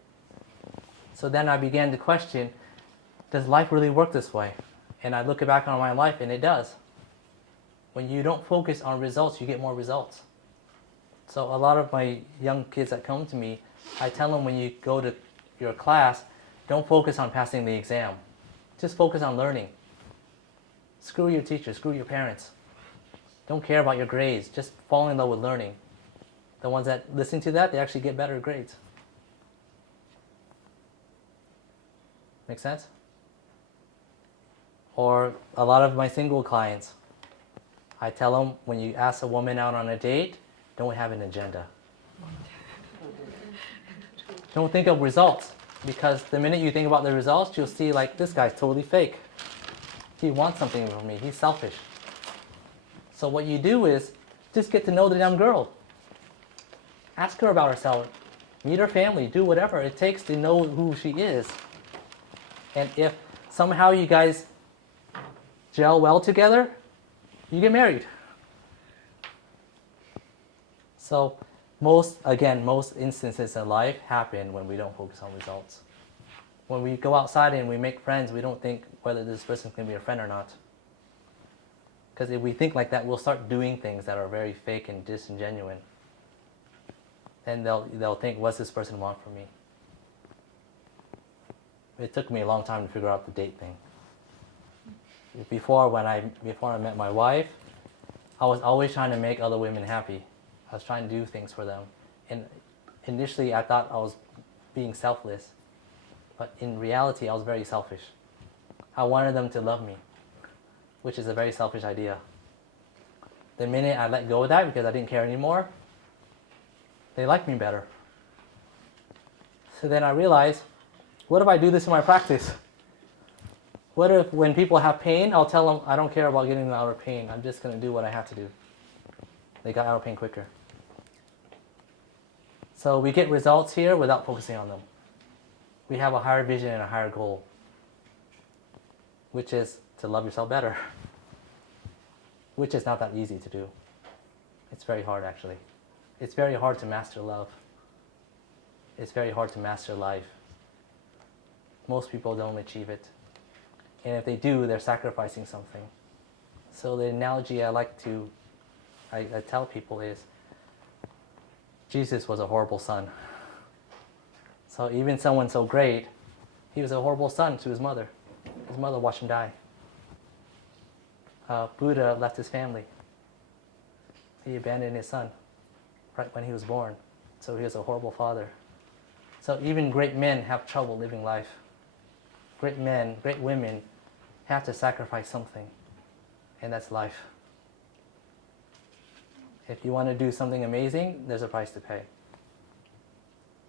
So then I began to question, does life really work this way? And I look back on my life and it does. When you don't focus on results, you get more results. So a lot of my young kids that come to me, I tell them when you go to your class, don't focus on passing the exam. Just focus on learning. Screw your teachers, screw your parents. Don't care about your grades, just fall in love with learning. The ones that listen to that, they actually get better grades. Make sense? Or a lot of my single clients, I tell them when you ask a woman out on a date, don't have an agenda. Don't think of results, because the minute you think about the results, you'll see like, this guy's totally fake. He wants something from me, he's selfish. So what you do is, just get to know the damn girl. Ask her about herself, meet her family, do whatever it takes to know who she is. And if somehow you guys gel well together, you get married. So most instances in life happen when we don't focus on results. When we go outside and we make friends, we don't think whether this person can be a friend or not. Because if we think like that, we'll start doing things that are very fake and disingenuous. Then they'll think, what's this person want from me? It took me a long time to figure out the date thing. Before I met my wife, I was always trying to make other women happy. I was trying to do things for them. And initially I thought I was being selfless. But in reality, I was very selfish. I wanted them to love me, which is a very selfish idea. The minute I let go of that because I didn't care anymore, they liked me better. So then I realized, what if I do this in my practice? What if when people have pain, I'll tell them, I don't care about getting them out of pain. I'm just going to do what I have to do. They got out of pain quicker. So we get results here without focusing on them. We have a higher vision and a higher goal, which is to love yourself better, which is not that easy to do. It's very hard, actually. It's very hard to master love. It's very hard to master life. Most people don't achieve it. And if they do, they're sacrificing something. So the analogy I like to I tell people is Jesus was a horrible son. So even someone so great, he was a horrible son to his mother. His mother watched him die. Buddha left his family. He abandoned his son right when he was born. So he was a horrible father. So even great men have trouble living life. Great men, great women have to sacrifice something. And that's life. If you want to do something amazing, there's a price to pay.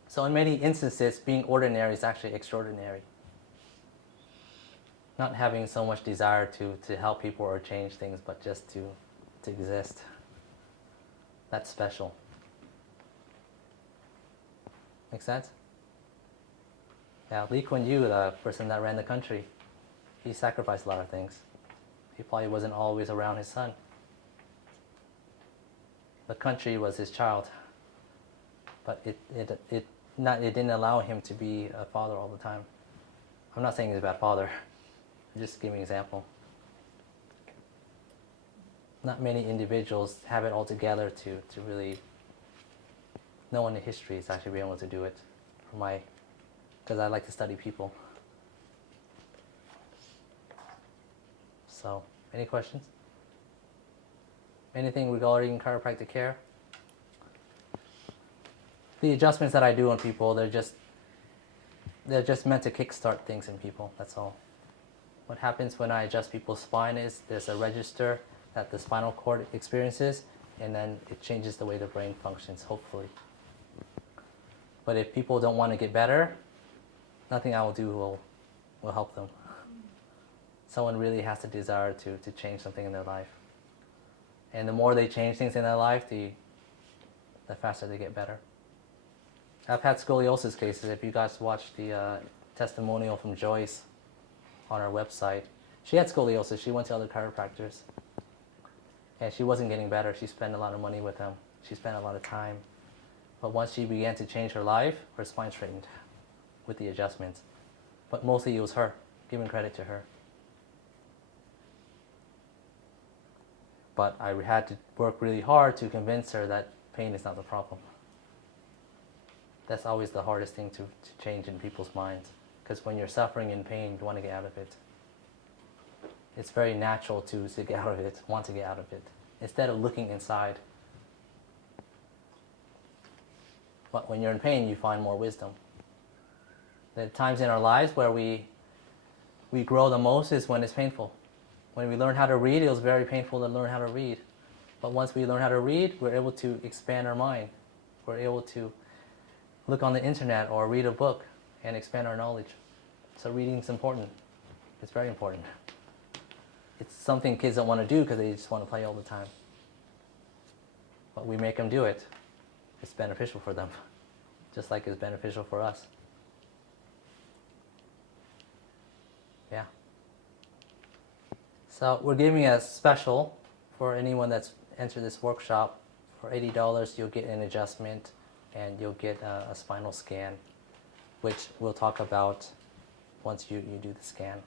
So in many instances, being ordinary is actually extraordinary. Not having so much desire to help people or change things, but just to exist. That's special. Make sense? Yeah, Lee Kuan Yew, the person that ran the country, he sacrificed a lot of things. He probably wasn't always around his son. The country was his child, but it didn't allow him to be a father all the time. I'm not saying he's a bad father. I'm just giving an example. Not many individuals have it all together to really. No one in history has actually been able to do it. Because I like to study people. So, any questions? Anything regarding chiropractic care? The adjustments that I do on people, they're just meant to kickstart things in people, that's all. What happens when I adjust people's spine is there's a register that the spinal cord experiences, and then it changes the way the brain functions, hopefully. But if people don't want to get better, nothing I will do will help them. Someone really has to desire to change something in their life. And the more they change things in their life, the faster they get better. I've had scoliosis cases. If you guys watched the testimonial from Joyce on our website, she had scoliosis. She went to other chiropractors. And she wasn't getting better. She spent a lot of money with them. She spent a lot of time. But once she began to change her life, her spine straightened with the adjustments. But mostly it was her, giving credit to her. But I had to work really hard to convince her that pain is not the problem. That's always the hardest thing to change in people's minds. Because when you're suffering in pain, you want to get out of it. It's very natural to get out of it, want to get out of it, instead of looking inside. But when you're in pain, you find more wisdom. The times in our lives where we grow the most is when it's painful. When we learn how to read, it was very painful to learn how to read. But once we learn how to read, we're able to expand our mind. We're able to look on the internet or read a book and expand our knowledge. So reading is important. It's very important. It's something kids don't want to do because they just want to play all the time. But we make them do it. It's beneficial for them, just like it's beneficial for us. Yeah. So we're giving a special for anyone that's entered this workshop. For $80, you'll get an adjustment and you'll get a spinal scan, which we'll talk about once you do the scan.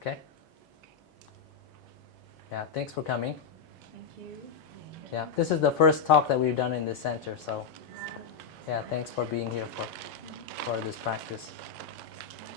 Okay? Yeah, thanks for coming. Thank you. Yeah, this is the first talk that we've done in this center, so yeah, thanks for being here for this practice.